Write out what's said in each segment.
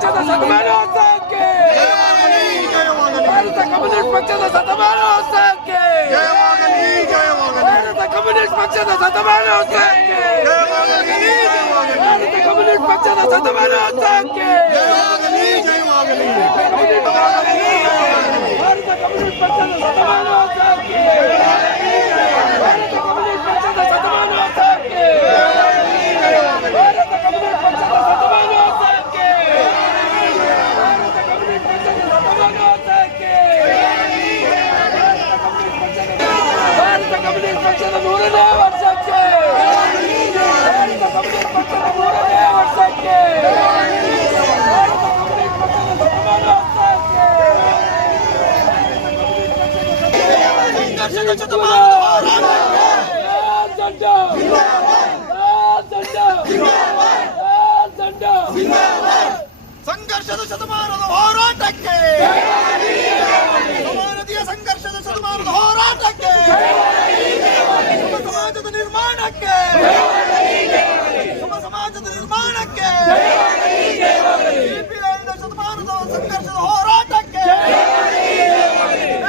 ಪಕ್ಷದ ಶತಮಾನೋತ್ಸವಕ್ಕೆ ಭಾರತ ಕಮ್ಯುನಿಸ್ಟ್ ಪಕ್ಷದ ಶತಮಾನೋತ್ಸವಕ್ಕೆ ಭಾರತ ಕಮ್ಯುನಿಸ್ಟ್ ಪಕ್ಷದ ಶತಮಾನೋತ್ಸವಕ್ಕೆ ಭಾರತ ಕಮ್ಯುನಿಸ್ಟ್ ಪಕ್ಷದ ಶತಮಾನೋತ್ಸವಕ್ಕೆ ಭಾರತ ಕಮ್ಯುನಿಸ್ಟ್ ಪಕ್ಷದ ಶತಮಾನೋತ್ಸವಕ್ಕೆ ಭಾರತ ಕಮ್ಯುನಿಸ್ಟ್ ಪಕ್ಷದ ಶತಮಾನೋತ್ಸವಕ್ಕೆ ಭಾರತ ಕಮ್ಯುನಿಸ್ಟ್ ಪಕ್ಷದ ಶತಮಾನೋತ್ಸವಕ್ಕೆ ಭಾರತ ಕಮ್ಯುನಿಸ್ಟ್ ಪಕ್ಷದ ಶತಮಾನೋತ್ಸವಕ್ಕೆ ಭಾರತ ಕಮ್ಯುನಿಸ್ಟ್ ಪಕ್ಷದ 100ನೇ ವರ್ಷಕ್ಕೆ ಭಾರತ ಕಮ್ಯುನಿಸ್ಟ್ ಪಕ್ಷದ 100ನೇ ವರ್ಷಕ್ಕೆ ಭಾರತ ಕಮ್ಯುನಿಸ್ಟ್ ಪಕ್ಷದ ಶತಮಾನೋತ್ಸವಕ್ಕೆ ಸಂಘರ್ಷದ ಶತಮಾನದ ಸಂಘರ್ಷದ ಶತಮಾನದ ಹೋರಾಟಕ್ಕೆ ಸಮಾನತೆಯ ಸಂಘರ್ಷದ ಶತಮಾನದ ಹೋರಾಟಕ್ಕೆ ನಮ್ಮ ಸಮಾಜದ ನಿರ್ಮಾಣಕ್ಕೆ ನಮ್ಮ ಸಮಾಜದ ನಿರ್ಮಾಣಕ್ಕೆ ಸಿಪಿಐನ ಶತಮಾನದ ಸಂಘರ್ಷದ ಹೋರಾಟಕ್ಕೆ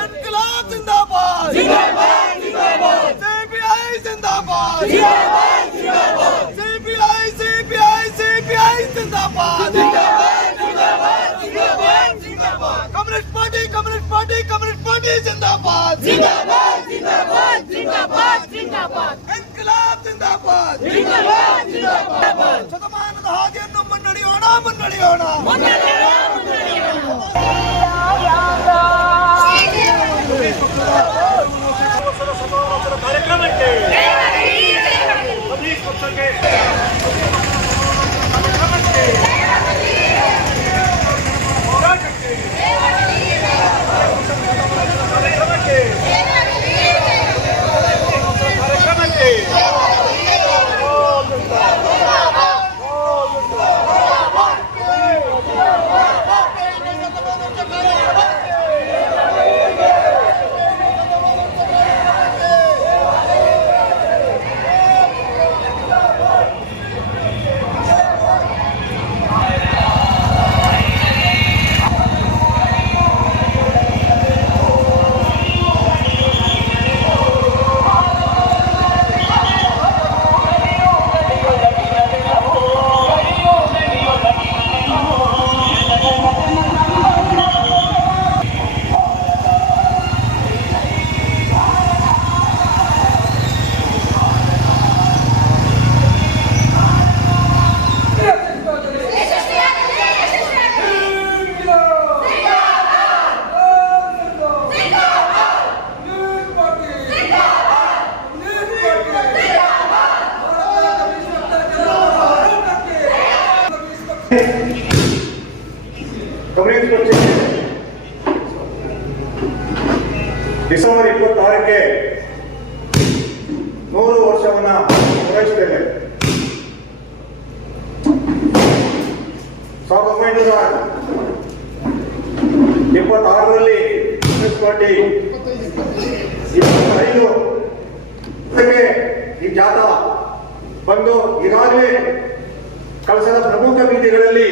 ಇನ್ಕಿಲಾಬ್ ಜಿಂದಾಬಾದ್ ಸಿಪಿಐ ಜಿಂದಾಬಾದ್ ಸಿಪಿಐ ಜಿಂದಾಬಾದ್ कम्युनिस्ट पार्टी जिंदाबाद जिंदाबाद जिंदाबाद जिंदाबाद जिंदाबाद इनकलाब जिंदाबाद जिंदाबाद जिंदाबाद ಶತಮಾನದ ಹಾದಿಯನ್ನು ಮುನ್ನಡೆಯೋಣ ಕಾರ್ಯಕ್ರಮಕ್ಕೆ ಡಿಸೆಂಬರ್ 26ಕ್ಕೆ 100 ವರ್ಷವನ್ನ ಪೂರೈಸುತ್ತೇವೆ. 1926ರಲ್ಲಿ ಕಮ್ಯುನಿಸ್ಟ್ ಪಾರ್ಟಿ 25ಕ್ಕೆ ಈ ಜಾಥಾ ಬಂದು ಈಗಾಗಲೇ ಕಳಸದ ಪ್ರಮುಖ ಬೀದಿಗಳಲ್ಲಿ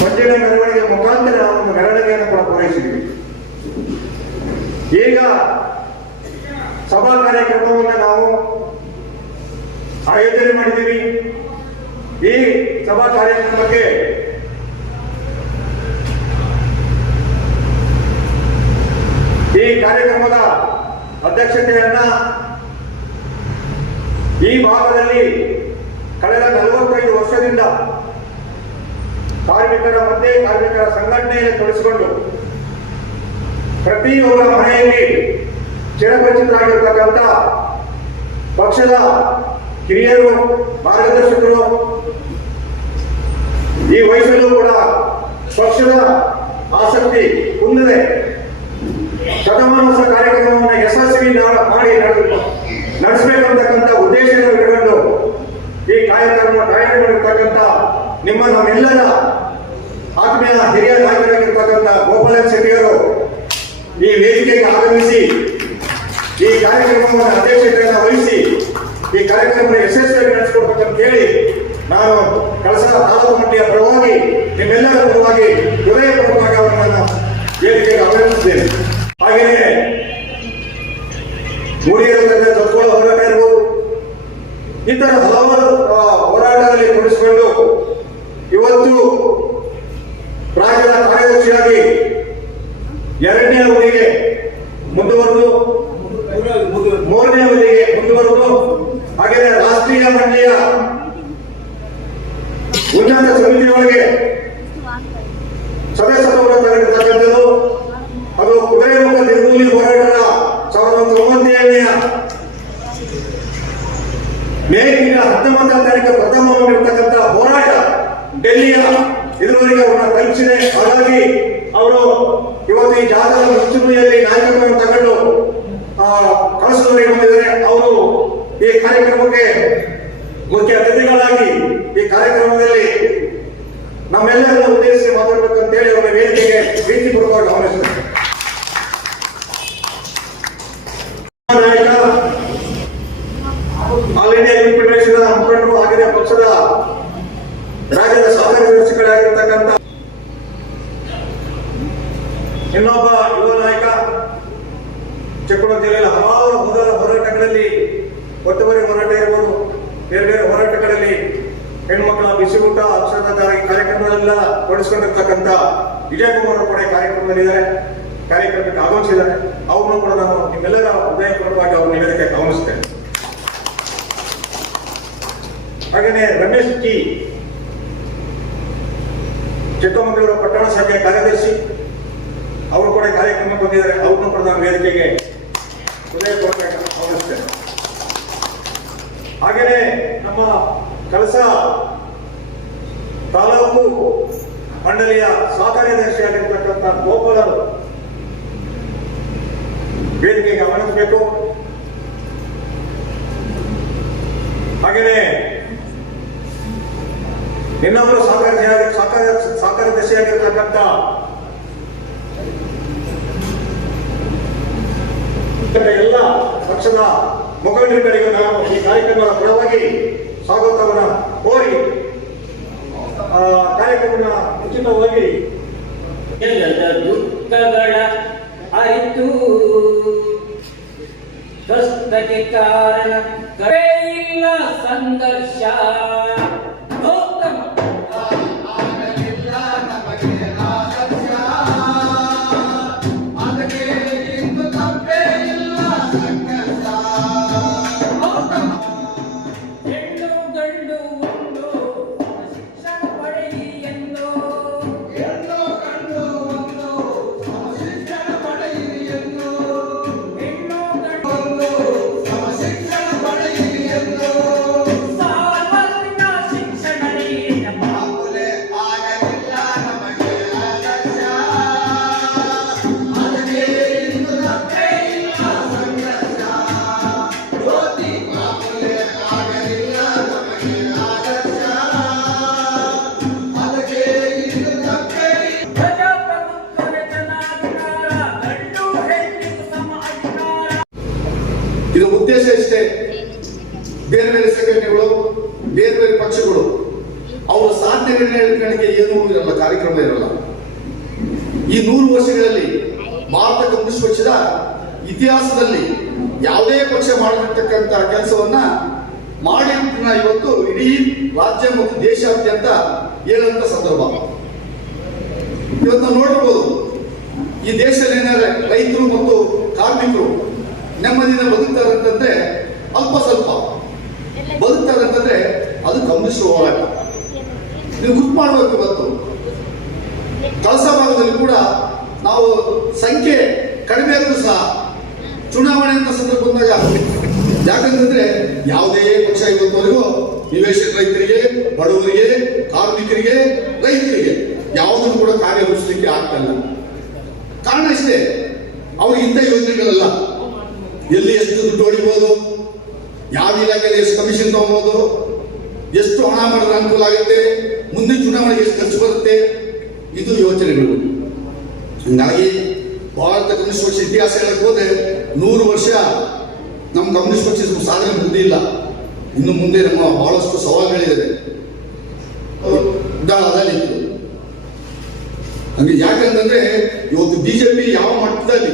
ಪಂಜಿನ ಮೆರವಣಿಗೆ ಮುಖಾಂತರ ನಾವು ಮೆರವಣಿಗೆಯನ್ನು ಕೂಡ ಪೂರೈಸಿದ್ವಿ. ಈಗ ಸಭಾ ಕಾರ್ಯಕ್ರಮವನ್ನು ನಾವು ಆಯೋಜನೆ ಮಾಡಿದ್ದೀವಿ. ಈ ಸಭಾ ಕಾರ್ಯಕ್ರಮಕ್ಕೆ ಈ ಕಾರ್ಯಕ್ರಮದ ಅಧ್ಯಕ್ಷತೆಯನ್ನ ಈ ಭಾಗದಲ್ಲಿ ಕಳೆದ 45 ವರ್ಷದಿಂದ ಕಾರ್ಮಿಕರ ಮಧ್ಯೆ ಕಾರ್ಮಿಕರ ಸಂಘಟನೆಯಲ್ಲಿ ತೊಡಗಿಸಿಕೊಂಡು ಪ್ರತಿಯೊಬ್ಬರ ಮನೆಯಲ್ಲಿ ಚಿರಪರಿಚಿತರಾಗಿರ್ತಕ್ಕಂಥ ಪಕ್ಷದ ಹಿರಿಯರು ಮಾರ್ಗದರ್ಶಕರು ಈ ವಯಸ್ಸಲ್ಲೂ ಕೂಡ ಪಕ್ಷದ ಆಸಕ್ತಿ ಹೊಂದಿದೆ. ಶತಮಾನೋತ್ಸವ ಕಾರ್ಯಕ್ರಮವನ್ನು ಯಶಸ್ವಿ ಮಾಡಿ ನಡೆಸಬೇಕಂತಕ್ಕಂಥ ಉದ್ದೇಶವನ್ನು ಇಟ್ಟುಕೊಂಡು ಈ ಕಾರ್ಯಕ್ರಮ ಮಾಡಿರ್ತಕ್ಕಂಥ ನಮ್ಮೆಲ್ಲರ ಆತ್ಮೀಯ ಹಿರಿಯ ನಾಯಕರಾಗಿರ್ತಕ್ಕಂಥ ಗೋಪಾಲ ಶೆಟ್ಟಿಯವರು ಈ ವೇದಿಕೆಗೆ ಆಗಮಿಸಿ ಈ ಕಾರ್ಯಕ್ರಮವನ್ನು ಅಧ್ಯಕ್ಷತೆಯನ್ನು ವಹಿಸಿ ಈ ಕಾರ್ಯಕ್ರಮವನ್ನು ಯಶಸ್ವಿಯಾಗಿ ನಡೆಸಿಕೊಡ್ಬೇಕಂತ ಹೇಳಿ ನಾನು ಕಳಸ ತಾಲೂಕು ಮಂಡಿಯ ಪರವಾಗಿ ನಿಮ್ಮೆಲ್ಲರ ಪರವಾಗಿ ಹೃದಯಪೂರ್ವಕವಾಗಿ ಅವರನ್ನು ವೇದಿಕೆಗೆ ಅಭಿನಂದಿಸುತ್ತೇನೆ. ಹಾಗೆಯೇ ಮೂಡಿಗೆರೆ ತತ್ವಗಳ ಹೋರಾಟ ಇರ್ಬೋದು, ಇತರ ಹಲವಾರು ಹೋರಾಟದಲ್ಲಿ ತೊಡಗಿಸಿಕೊಂಡು ಇವತ್ತು ರಾಜ್ಯದ ಕಾರ್ಯದರ್ಶಿಯಾಗಿ 2ನೇ ಅವಧಿಗೆ ಮುಂದುವರೆದು 3ನೇ ಅವಧಿಗೆ ಮುಂದುವರೆದು ಹಾಗೆಯೇ ರಾಷ್ಟ್ರೀಯ ಮಂಡಳಿಯ ಉನ್ನತ ಸಮಿತಿಯೊಳಗೆ ಸದಸ್ಯತ್ವವನ್ನು ತಗೊಂಡಿರ್ತಕ್ಕಂಥದ್ದು. ಅದು ಕುದುರೆಮುಖ ನಿರ್ಮೂಲಿ ಹೋರಾಟದ 1997ನೇ ಮೇ 19ನೇ ತಾರೀಕು ಪ್ರಥಮವಾಗಿರ್ತಕ್ಕಂಥ ಹೋರಾಟ ಡೆಲ್ಲಿಯ ಇದುವರೆಗೆ ಅವರನ್ನ ತಲುಪಿಸಿದೆ. ಹಾಗಾಗಿ ಅವರು ಇವತ್ತು ಈ ಜಾಗದ ಮುಚ್ಚುಮುಯಲ್ಲಿ ನಾಯಕತ್ವವನ್ನು ತಗೊಂಡು ಕಳಿಸುವವರಿಗೆ ಬಂದಿದ್ದಾರೆ. ಅವರು ಈ ಕಾರ್ಯಕ್ರಮಕ್ಕೆ ಮುಖ್ಯ ಅತಿಥಿಗಳಾಗಿ ಈ ಕಾರ್ಯಕ್ರಮದಲ್ಲಿ ನಮ್ಮೆಲ್ಲರನ್ನು ಉದ್ದೇಶಿಸಿ ಮಾತಾಡಬೇಕಂತ ಹೇಳಿ ಅವರ ವೇದಿಕೆಗೆ ಪ್ರೀತಿಪೂರ್ವಕವಾಗಿ ಆಹ್ವಾನಿಸುತ್ತೇನೆ. ನಾಯಕ ಆಲ್ ಇಂಡಿಯಾ ಯೂತ್ ಫೆಡರೇಷನ್ ಮುಖಂಡರು ಹಾಗೆಯೇ ಪಕ್ಷದ ರಾಜ್ಯದ ಕಾರ್ಯದರ್ಶಿಗಳಾಗಿರ್ತಕ್ಕಂಥ ಇನ್ನೊಬ್ಬ ಯುವ ನಾಯಕ, ಚಿಕ್ಕಮಗಳೂರು ಜಿಲ್ಲೆಯಲ್ಲಿ ಹಲವಾರು ಹೋರಾಟಗಳಲ್ಲಿ ಒತ್ತುವರಿ ಹೋರಾಟ ಇರಬಹುದು, ಬೇರೆ ಬೇರೆ ಹೋರಾಟಗಳಲ್ಲಿ ಹೆಣ್ಮಕ್ಕಳ ಬಿಸಿಯೂಟ ಅಕ್ಷರದ ಕಾರ್ಯಕ್ರಮಗಳೆಲ್ಲ ತೊಡಗಿಸಿಕೊಂಡಿರ್ತಕ್ಕಂಥ ವಿಜಯಕುಮಾರ್ ಕೂಡ ಕಾರ್ಯಕ್ರಮದಲ್ಲಿದ್ದಾರೆ, ಕಾರ್ಯಕ್ರಮಕ್ಕೆ ಆಗಮಿಸಿದ್ದಾರೆ. ಅವ್ರನ್ನು ಕೂಡ ನಾನು ನಿಮ್ಮೆಲ್ಲರ ಹೃದಯಪೂರ್ವಕವಾಗಿ ಅವ್ರ ನಿವೇದಿಕೆಗೆ ಗಮನಿಸ್ತೇನೆ. ಹಾಗೆಯೇ ರಮೇಶ್ ಜಿ, ಚಿಕ್ಕಮಗಳೂರು ಪಟ್ಟಣ ಶಾಖೆಯ ಕಾರ್ಯದರ್ಶಿ, ಅವರು ಕೂಡ ಕಾರ್ಯಕ್ರಮಕ್ಕೆ ಬಂದಿದ್ದಾರೆ. ಅವ್ರನ್ನು ಕೂಡ ನಾನು ವೇದಿಕೆಗೆ ಹೃದಯಪೂರ್ವಕವಾಗಿ ಗಮನಿಸ್ತೇನೆ. ಹಾಗೆಯೇ ನಮ್ಮ ಕಳಸ ತಾಲೂಕು ಮಂಡಳಿಯ ಸಹಕಾರ್ಯದರ್ಶಿಯಾಗಿರ್ತಕ್ಕಂಥ ಗೋಪಾಲರು ವೇದಿಕೆಗೆ ಗಮನಿಸಬೇಕು. ಹಾಗೆಯೇ ಇನ್ನೊಬ್ಬರು ಸಹಕಾರ್ಯದರ್ಶಿಯಾಗಿರ್ತಕ್ಕಂಥ ಎಲ್ಲ ಪಕ್ಷದ ಮುಖಂಡರುಗಳಿಗೂ ನಾವು ಈ ಕಾರ್ಯಕ್ರಮದ ಪರವಾಗಿ ಸ್ವಾಗತವನ್ನು ಕೋರಿ ಕಾರ್ಯಕ್ರಮದ ಉಚಿತವಾಗಿ ದುಃಖಗಳ ಅರಿತು ಸ್ವಸ್ಥಕ್ಕೆ ಕಾರಣ ಇಲ್ಲ ಸಂಘರ್ಷ ಇದರ ಉದ್ದೇಶ ಇಷ್ಟೇ. ಬೇರೆ ಬೇರೆ ಸಂಘಟನೆಗಳು, ಬೇರೆ ಬೇರೆ ಪಕ್ಷಗಳು ಅವರ ಸಾಧನೆಗಳಿಗೆ ಏನೂ ಇರಲ್ಲ, ಕಾರ್ಯಕ್ರಮ ಇರಲ್ಲ. ಈ 100 ವರ್ಷಗಳಲ್ಲಿ ಭಾರತ ಕಮ್ಯುನಿಸ್ಟ್ ಪಕ್ಷದ ಇತಿಹಾಸದಲ್ಲಿ ಯಾವುದೇ ಪಕ್ಷ ಮಾಡಿರ್ತಕ್ಕಂಥ ಕೆಲಸವನ್ನ ಮಾಡಿ ಇವತ್ತು ಇಡೀ ರಾಜ್ಯ ಮತ್ತು ದೇಶಾದ್ಯಂತ ಹೇಳುವಂತ ಸಂದರ್ಭ. ಇವತ್ತು ನಾವು ನೋಡಬಹುದು, ಈ ದೇಶದಲ್ಲಿ ಏನಾದ್ರೆ ರೈತರು ಮತ್ತು ಕಾರ್ಮಿಕರು ನೆಮ್ಮದಿಯಿಂದ ಬದುಕ್ತಾರೆ ಅಂತಂದ್ರೆ ಅಲ್ಪ ಸ್ವಲ್ಪ ಬದುಕ್ತಾರೆ ಅಂತಂದ್ರೆ ಅದು ಕಮ್ಯುನಿಸ್ಟ್ ಹೋರಾಟ. ನೀವು ಗುರ್ತು ಮಾಡಬೇಕು. ಇವತ್ತು ಕಳಸ ಭಾಗದಲ್ಲಿ ಕೂಡ ನಾವು ಸಂಖ್ಯೆ ಕಡಿಮೆ ಆದರೂ ಸಹ ಚುನಾವಣೆ ಅಂತ ಸಂದರ್ಭ ಬಂದಾಗ, ಯಾಕಂತಂದ್ರೆ ಯಾವುದೇ ಪಕ್ಷ ಇವತ್ತವರೆಗೂ ನಿವೇಶಕ ರೈತರಿಗೆ, ಬಡವರಿಗೆ, ಕಾರ್ಮಿಕರಿಗೆ, ರೈತರಿಗೆ ಯಾವುದನ್ನು ಕೂಡ ಕಾರ್ಯನಿರ್ವಹಿಸಲಿಕ್ಕೆ ಆಗ್ತಾ ಇಲ್ಲ. ಕಾರಣ ಇಷ್ಟೇ, ಅವ್ರಿಗೆ ಇಂಥ ಯೋಜನೆಗಳಲ್ಲ. ಎಲ್ಲಿ ಎಷ್ಟು ದುಡ್ಡು ಹೊಡಿಬಹುದು, ಯಾವ ಇಲಾಖೆಯಲ್ಲಿ ಎಷ್ಟು ಕಮಿಷನ್ ತಗೋಬಹುದು, ಎಷ್ಟು ಹಣ ಮಾಡಿದ್ರೆ ಅನುಕೂಲ ಆಗುತ್ತೆ, ಮುಂದೆ ಚುನಾವಣೆಗೆ ಎಷ್ಟು ಖರ್ಚು ಬರುತ್ತೆ, ಇದು ಯೋಚನೆಗಳು. ಹೀಗಾಗಿ ಭಾರತ ಕಮ್ಯುನಿಸ್ಟ್ ಪಕ್ಷ ಇತಿಹಾಸ ಹೇಳಕ್ ಹೋದ್ರೆ 100 ವರ್ಷ ನಮ್ಮ ಕಮ್ಯುನಿಸ್ಟ್ ಪಕ್ಷ ಸಾಧನೆ ಮುಗಿದಿಲ್ಲ. ಇನ್ನು ಮುಂದೆ ನಮ್ಮ ಬಹಳಷ್ಟು ಸವಾಲುಗಳಿದೆ. ಗಾಳದಲ್ಲಿತ್ತು. ಹಂಗೆ ಯಾಕಂತಂದ್ರೆ ಇವತ್ತು ಬಿಜೆಪಿ ಯಾವ ಮಟ್ಟದಲ್ಲಿ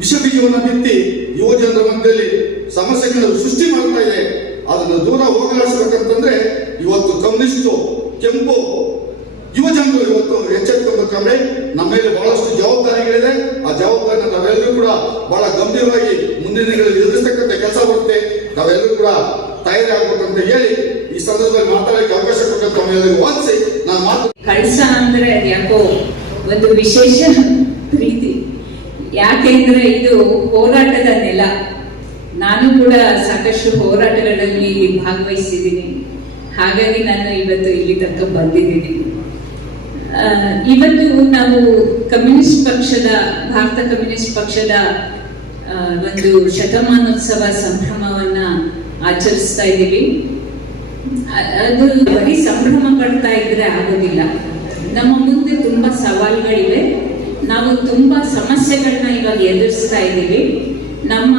ವಿಷ ಬೀಜವನ್ನು ಬಿತ್ತಿ ಯುವ ಜನರ ಮಧ್ಯದಲ್ಲಿ ಸಮಸ್ಯೆಗಳನ್ನು ಸೃಷ್ಟಿ ಮಾಡ್ತಾ ಇದೆ, ಅದನ್ನು ದೂರ ಹೋಗಲಾಡಿಸ್ಬೇಕಂತಂದ್ರೆ ಇವತ್ತು ಕಮ್ಯುನಿಸ್ಟು ಕೆಂಪು ಯುವ ಜನರು ಇವತ್ತು ಎಚ್ಚೆತ್ತುಕೊಂಡ್ರೆ ನಮ್ಮ ಮೇಲೆ ಬಹಳಷ್ಟು ಜವಾಬ್ದಾರಿಗಳಿದೆ. ಆ ಜವಾಬ್ದಾರಿನ ನಾವೆಲ್ಲರೂ ಕೂಡ ಬಹಳ ಗಂಭೀರವಾಗಿ ಮುಂದಿನ ದಿನಗಳಲ್ಲಿ ಎದುರಿಸ್ತಕ್ಕಂಥ ಕೆಲಸ ಬರುತ್ತೆ. ನಾವೆಲ್ಲರೂ ಕೂಡ ತಯಾರಿ ಆಗ್ಬೇಕಂತ ಹೇಳಿ ಈ ಸಂದರ್ಭದಲ್ಲಿ ಮಾತಾಡಲಿಕ್ಕೆ ಅವಕಾಶ ಕೊಟ್ಟಂತ ತಮ್ಮೆಲ್ಲರಿಗೂ ವಂದಿಸಿ ನಾನು ಮಾತು. ಕಳಸ ಅಂದ್ರೆ ಯಾಕೋ ಒಂದು ವಿಶೇಷ ಪ್ರೀತಿ. ಯಾಕೆಂದ್ರೆ ಇದು ಹೋರಾಟದ ನೆಲ. ನಾನು ಕೂಡ ಸಾಕಷ್ಟು ಹೋರಾಟಗಳಲ್ಲಿ ಭಾಗವಹಿಸಿದ್ದೀನಿ. ಹಾಗಾಗಿ ನಾನು ಇವತ್ತು ಇಲ್ಲಿ ತನಕ ಬಂದಿದ್ದೀನಿ. ಇವತ್ತು ನಾವು ಕಮ್ಯುನಿಸ್ಟ್ ಪಕ್ಷದ ಭಾರತ ಕಮ್ಯುನಿಸ್ಟ್ ಪಕ್ಷದ ಒಂದು ಶತಮಾನೋತ್ಸವ ಸಂಭ್ರಮವನ್ನ ಆಚರಿಸ್ತಾ ಇದ್ದೀವಿ. ಅದು ಬರೀ ಸಂಭ್ರಮ ಪಡ್ತಾ ಇದ್ರೆ ಆಗೋದಿಲ್ಲ. ನಮ್ಮ ಮುಂದೆ ತುಂಬಾ ಸವಾಲುಗಳಿವೆ. ನಾವು ತುಂಬಾ ಸಮಸ್ಯೆಗಳನ್ನ ಇವಾಗ ಎದುರಿಸ್ತಾ ಇದ್ದೀವಿ. ನಮ್ಮ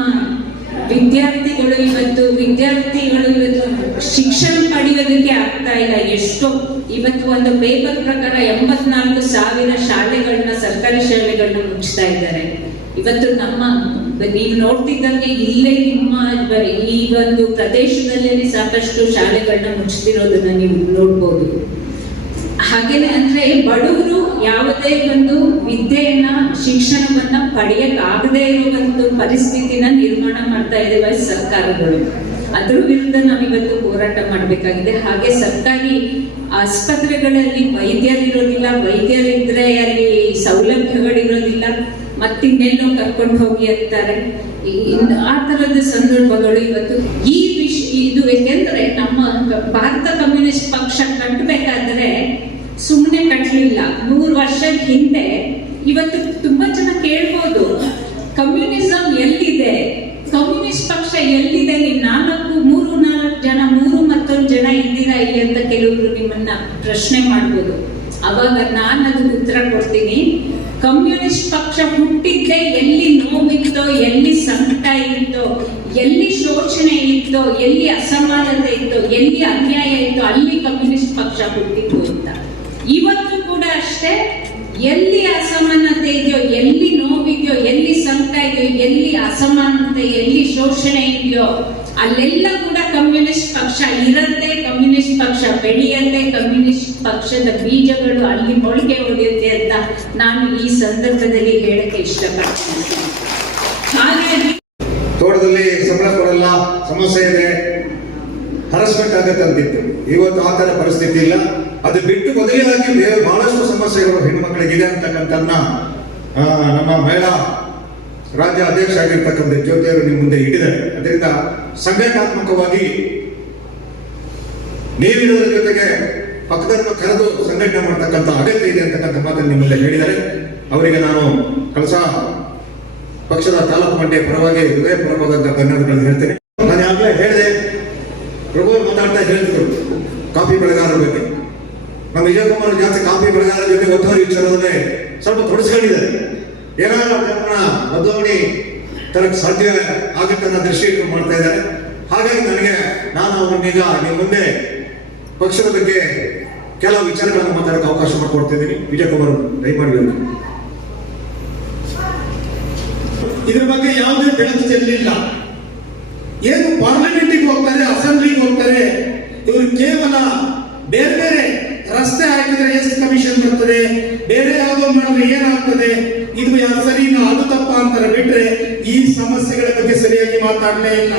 ವಿದ್ಯಾರ್ಥಿಗಳು ಇವತ್ತು ಶಿಕ್ಷಣ ಪಡೆಯೋದಕ್ಕೆ ಆಗ್ತಾ ಇಲ್ಲ. ಎಷ್ಟೋ ಇವತ್ತು ಒಂದು ಪೇಪರ್ ಪ್ರಕಾರ 84,000 ಶಾಲೆಗಳನ್ನ, ಸರ್ಕಾರಿ ಶಾಲೆಗಳನ್ನ ಮುಚ್ತಾ ಇದ್ದಾರೆ. ಇವತ್ತು ನೀವು ನೋಡ್ತಿದ್ದಂಗೆ ಇಲ್ಲೇ ನಿಮ್ಮ ಈ ಒಂದು ಪ್ರದೇಶದಲ್ಲಿ ಸಾಕಷ್ಟು ಶಾಲೆಗಳನ್ನ ಮುಚ್ತಿರೋದನ್ನ ನೀವು ನೋಡ್ಬೋದು. ಹಾಗೇನೆ ಅಂದ್ರೆ ಬಡವರು ಯಾವುದೇ ಒಂದು ವಿದ್ಯೆಯನ್ನ, ಶಿಕ್ಷಣವನ್ನ ಪಡೆಯಕ್ಕಾಗದೇ ಇರೋ ಒಂದು ಪರಿಸ್ಥಿತಿನ ನಿರ್ಮಾಣ ಮಾಡ್ತಾ ಇದ್ದೇವೆ ಸರ್ಕಾರಗಳು. ಅದ್ರ ವಿರುದ್ಧ ನಾವಿವತ್ತು ಹೋರಾಟ ಮಾಡಬೇಕಾಗಿದೆ. ಹಾಗೆ ಸರ್ಕಾರಿ ಆಸ್ಪತ್ರೆಗಳಲ್ಲಿ ವೈದ್ಯರಿರೋದಿಲ್ಲ, ವೈದ್ಯರಿದ್ರೆ ಅಲ್ಲಿ ಸೌಲಭ್ಯಗಳಿರೋದಿಲ್ಲ, ಮತ್ತಿನ್ನೆಲ್ಲೋ ಕರ್ಕೊಂಡು ಹೋಗಿ ಅಂತಾರೆ. ಆ ತರದ ಸಂದರ್ಭಗಳು ಇವತ್ತು ಇದು ಏಕೆಂದ್ರೆ ನಮ್ಮ ಭಾರತ ಕಮ್ಯುನಿಸ್ಟ್ ಪಕ್ಷ ಕಟ್ಟಬೇಕಾದ್ರೆ ಸುಮ್ಮನೆ ಕಟ್ಟಲಿಲ್ಲ. 100 ವರ್ಷದ ಹಿಂದೆ ಇವತ್ತು ತುಂಬಾ ಜನ ಕೇಳ್ಬೋದು, ಕಮ್ಯುನಿಸಂ ಎಲ್ಲಿದೆ, ಕಮ್ಯುನಿಸ್ಟ್ ಪಕ್ಷ ಎಲ್ಲಿದೆ? ನೀವು 3-4 ಜನ, 3 ಮತ್ತೊಂದು ಜನ ಇದ್ದೀರಾ ಇಲ್ಲಿ ಅಂತ ಕೆಲವರು ನಿಮ್ಮನ್ನ ಪ್ರಶ್ನೆ ಮಾಡ್ಬೋದು. ಅವಾಗ ನಾನು ಅದಕ್ಕೆ ಉತ್ತರ ಕೊಡ್ತೀನಿ. ಕಮ್ಯುನಿಸ್ಟ್ ಪಕ್ಷ ಹುಟ್ಟಿದ್ದೆ ಎಲ್ಲಿ ನೋವಿತ್ತೋ, ಎಲ್ಲಿ ಸಂಕಟ ಇತ್ತೋ, ಎಲ್ಲಿ ಶೋಷಣೆ ಇತ್ತೋ, ಎಲ್ಲಿ ಅಸಮಾನತೆ ಇತ್ತೋ, ಎಲ್ಲಿ ಅನ್ಯಾಯ ಇತ್ತೋ, ಅಲ್ಲಿ ಕಮ್ಯುನಿಸ್ಟ್ ಪಕ್ಷ ಹುಟ್ಟಿತ್ತು ಅಂತ. ಇವತ್ತು ಕೂಡ ಅಷ್ಟೇ, ಎಲ್ಲಿ ಅಸಮಾನತೆ ಇದೆಯೋ, ಎಲ್ಲಿ ನೋವಿದೆಯೋ, ಎಲ್ಲಿ ಸಂಕಟ ಇದೆಯೋ, ಎಲ್ಲಿ ಅಸಮಾನತೆ, ಎಲ್ಲಿ ಶೋಷಣೆ ಇದೆಯೋ, ಅಲ್ಲೆಲ್ಲ ಕೂಡ ಕಮ್ಯುನಿಸ್ಟ್ ಪಕ್ಷ ಇರತ್ತೆ, ಕಮ್ಯುನಿಸ್ಟ್ ಪಕ್ಷ ಬೆಳೆಯತ್ತೆ, ಕಮ್ಯುನಿಸ್ಟ್ ಪಕ್ಷದ ಬೀಜಗಳು ಅಲ್ಲಿ ಮೊಳಕೆ ಹೊಡೆಯುತ್ತೆ ಅಂತ ನಾನು ಈ ಸಂದರ್ಭದಲ್ಲಿ ಹೇಳಕ್ಕೆ ಇಷ್ಟಪಡ್ತೀನಿ. ಹಾಗಾಗಿ ತೋಟದಲ್ಲಿ ಸಂಬಳ ಕೊಡಲ್ಲ, ಸಮಸ್ಯೆ ಇದೆ, ಹರಸ್ಮೆಂಟ್ ಆಗತ್ತೆ ಅಂತಿತ್ತು. ಇವತ್ತು ಆ ತರ ಪರಿಸ್ಥಿತಿ ಇಲ್ಲ. ಅದು ಬಿಟ್ಟು ಬದಲಿಯಾಗಿ ಬೇರೆ ಬಹಳಷ್ಟು ಸಮಸ್ಯೆಗಳು ಹೆಣ್ಮಕ್ಳಿಗಿದೆ ಅಂತಕ್ಕಂಥನ್ನ ನಮ್ಮ ಮಹಿಳಾ ರಾಜ್ಯ ಅಧ್ಯಕ್ಷ ಆಗಿರ್ತಕ್ಕಂಥ ಜ್ಯೋತಿಯವರು ನಿಮ್ಮ ಮುಂದೆ ಇಟ್ಟಿದ್ದಾರೆ. ಅದರಿಂದ ಸಂಘಟನಾತ್ಮಕವಾಗಿ ನೀವಿರೋದ್ರ ಜೊತೆಗೆ ಪಕ್ಕದನ್ನು ಕರೆದು ಸಂಘಟನೆ ಮಾಡತಕ್ಕಂಥ ಅಗತ್ಯ ಇದೆ ಅಂತಕ್ಕಂಥ ಮಾತನ್ನು ನಿಮ್ಮ ಮುಂದೆ ಹೇಳಿದ್ದಾರೆ. ಅವರಿಗೆ ನಾನು ಕಳಸ ಪಕ್ಷದ ತಾಲೂಕು ಮಂಡಳಿಯ ಪರವಾಗಿ ಹೃದಯಪೂರ್ವಕವಾದಂತಹ ಧನ್ಯವಾದಗಳನ್ನು ಹೇಳ್ತೇನೆ. ನಾನು ಯಾವಾಗಲೇ ಹೇಳಿದೆ, ಪ್ರಭು ಮಾತಾಡ್ತಾ ಹೇಳ್ತಿದ್ರು ಕಾಫಿ ಬೆಳೆಗಾರರ ಬಗ್ಗೆ. ನಮ್ಮ ವಿಜಯ್ ಕುಮಾರ್ ಜಾಸ್ತಿ ಕಾಫಿ ಬೆಳೆಗಾರರ ಜೊತೆ ಒತ್ತುವರಿ ವಿಚಾರದಲ್ಲೇ ಸ್ವಲ್ಪ ತೊಡಸ್ಕೊಂಡಿದ್ದಾರೆ. ಏನಾದರೂ ಅದನ್ನ ಬದಲಾವಣೆ ತರಕ್ಕೆ ಸಾಧ್ಯ ಆಗುತ್ತೆ ಅನ್ನೋ ದೃಷ್ಟಿ ಇಟ್ಟು ಮಾಡ್ತಾ ಇದ್ದಾರೆ. ಹಾಗಾಗಿ ನಾನು ಅವನ್ನೀಗ ನಿಮ್ಮ ಮುಂದೆ ಪಕ್ಷದ ಬಗ್ಗೆ ಕೆಲವು ವಿಚಾರಗಳನ್ನು ಮಾತಾಡಕ್ಕೆ ಅವಕಾಶ ಮಾಡಿಕೊಡ್ತಿದ್ದೀನಿ. ವಿಜಯ್ ಕುಮಾರ್ ದಯಮಾಡಿ. ಇದ್ರ ಬಗ್ಗೆ ಯಾವುದೇ ಬೆಳಕು ಚೆಲ್ಲಿಲ್ಲ. ಏನು ಪಾರ್ಲಿಮೆಂಟಿಗೆ ಹೋಗ್ತಾರೆ, ಅಸೆಂಬ್ಲಿಗೆ ಹೋಗ್ತಾರೆ, ಇವರು ಕೇವಲ ಬೇರೆ ಬೇರೆ ರಸ್ತೆ ಹಾಕಿದ್ರೆ ಎಷ್ಟು ಕಮಿಷನ್ ಬರ್ತದೆ, ಬೇರೆ ಯಾವುದೋ ಮಾಡಿದ್ರೆ ಏನಾಗ್ತದೆ, ಇದು ಯಾರು ಸರಿನಾ ಅದು ತಪ್ಪ ಅಂತಾರೆ ಬಿಟ್ರೆ ಈ ಸಮಸ್ಯೆಗಳ ಬಗ್ಗೆ ಸರಿಯಾಗಿ ಮಾತಾಡಲೇ ಇಲ್ಲ.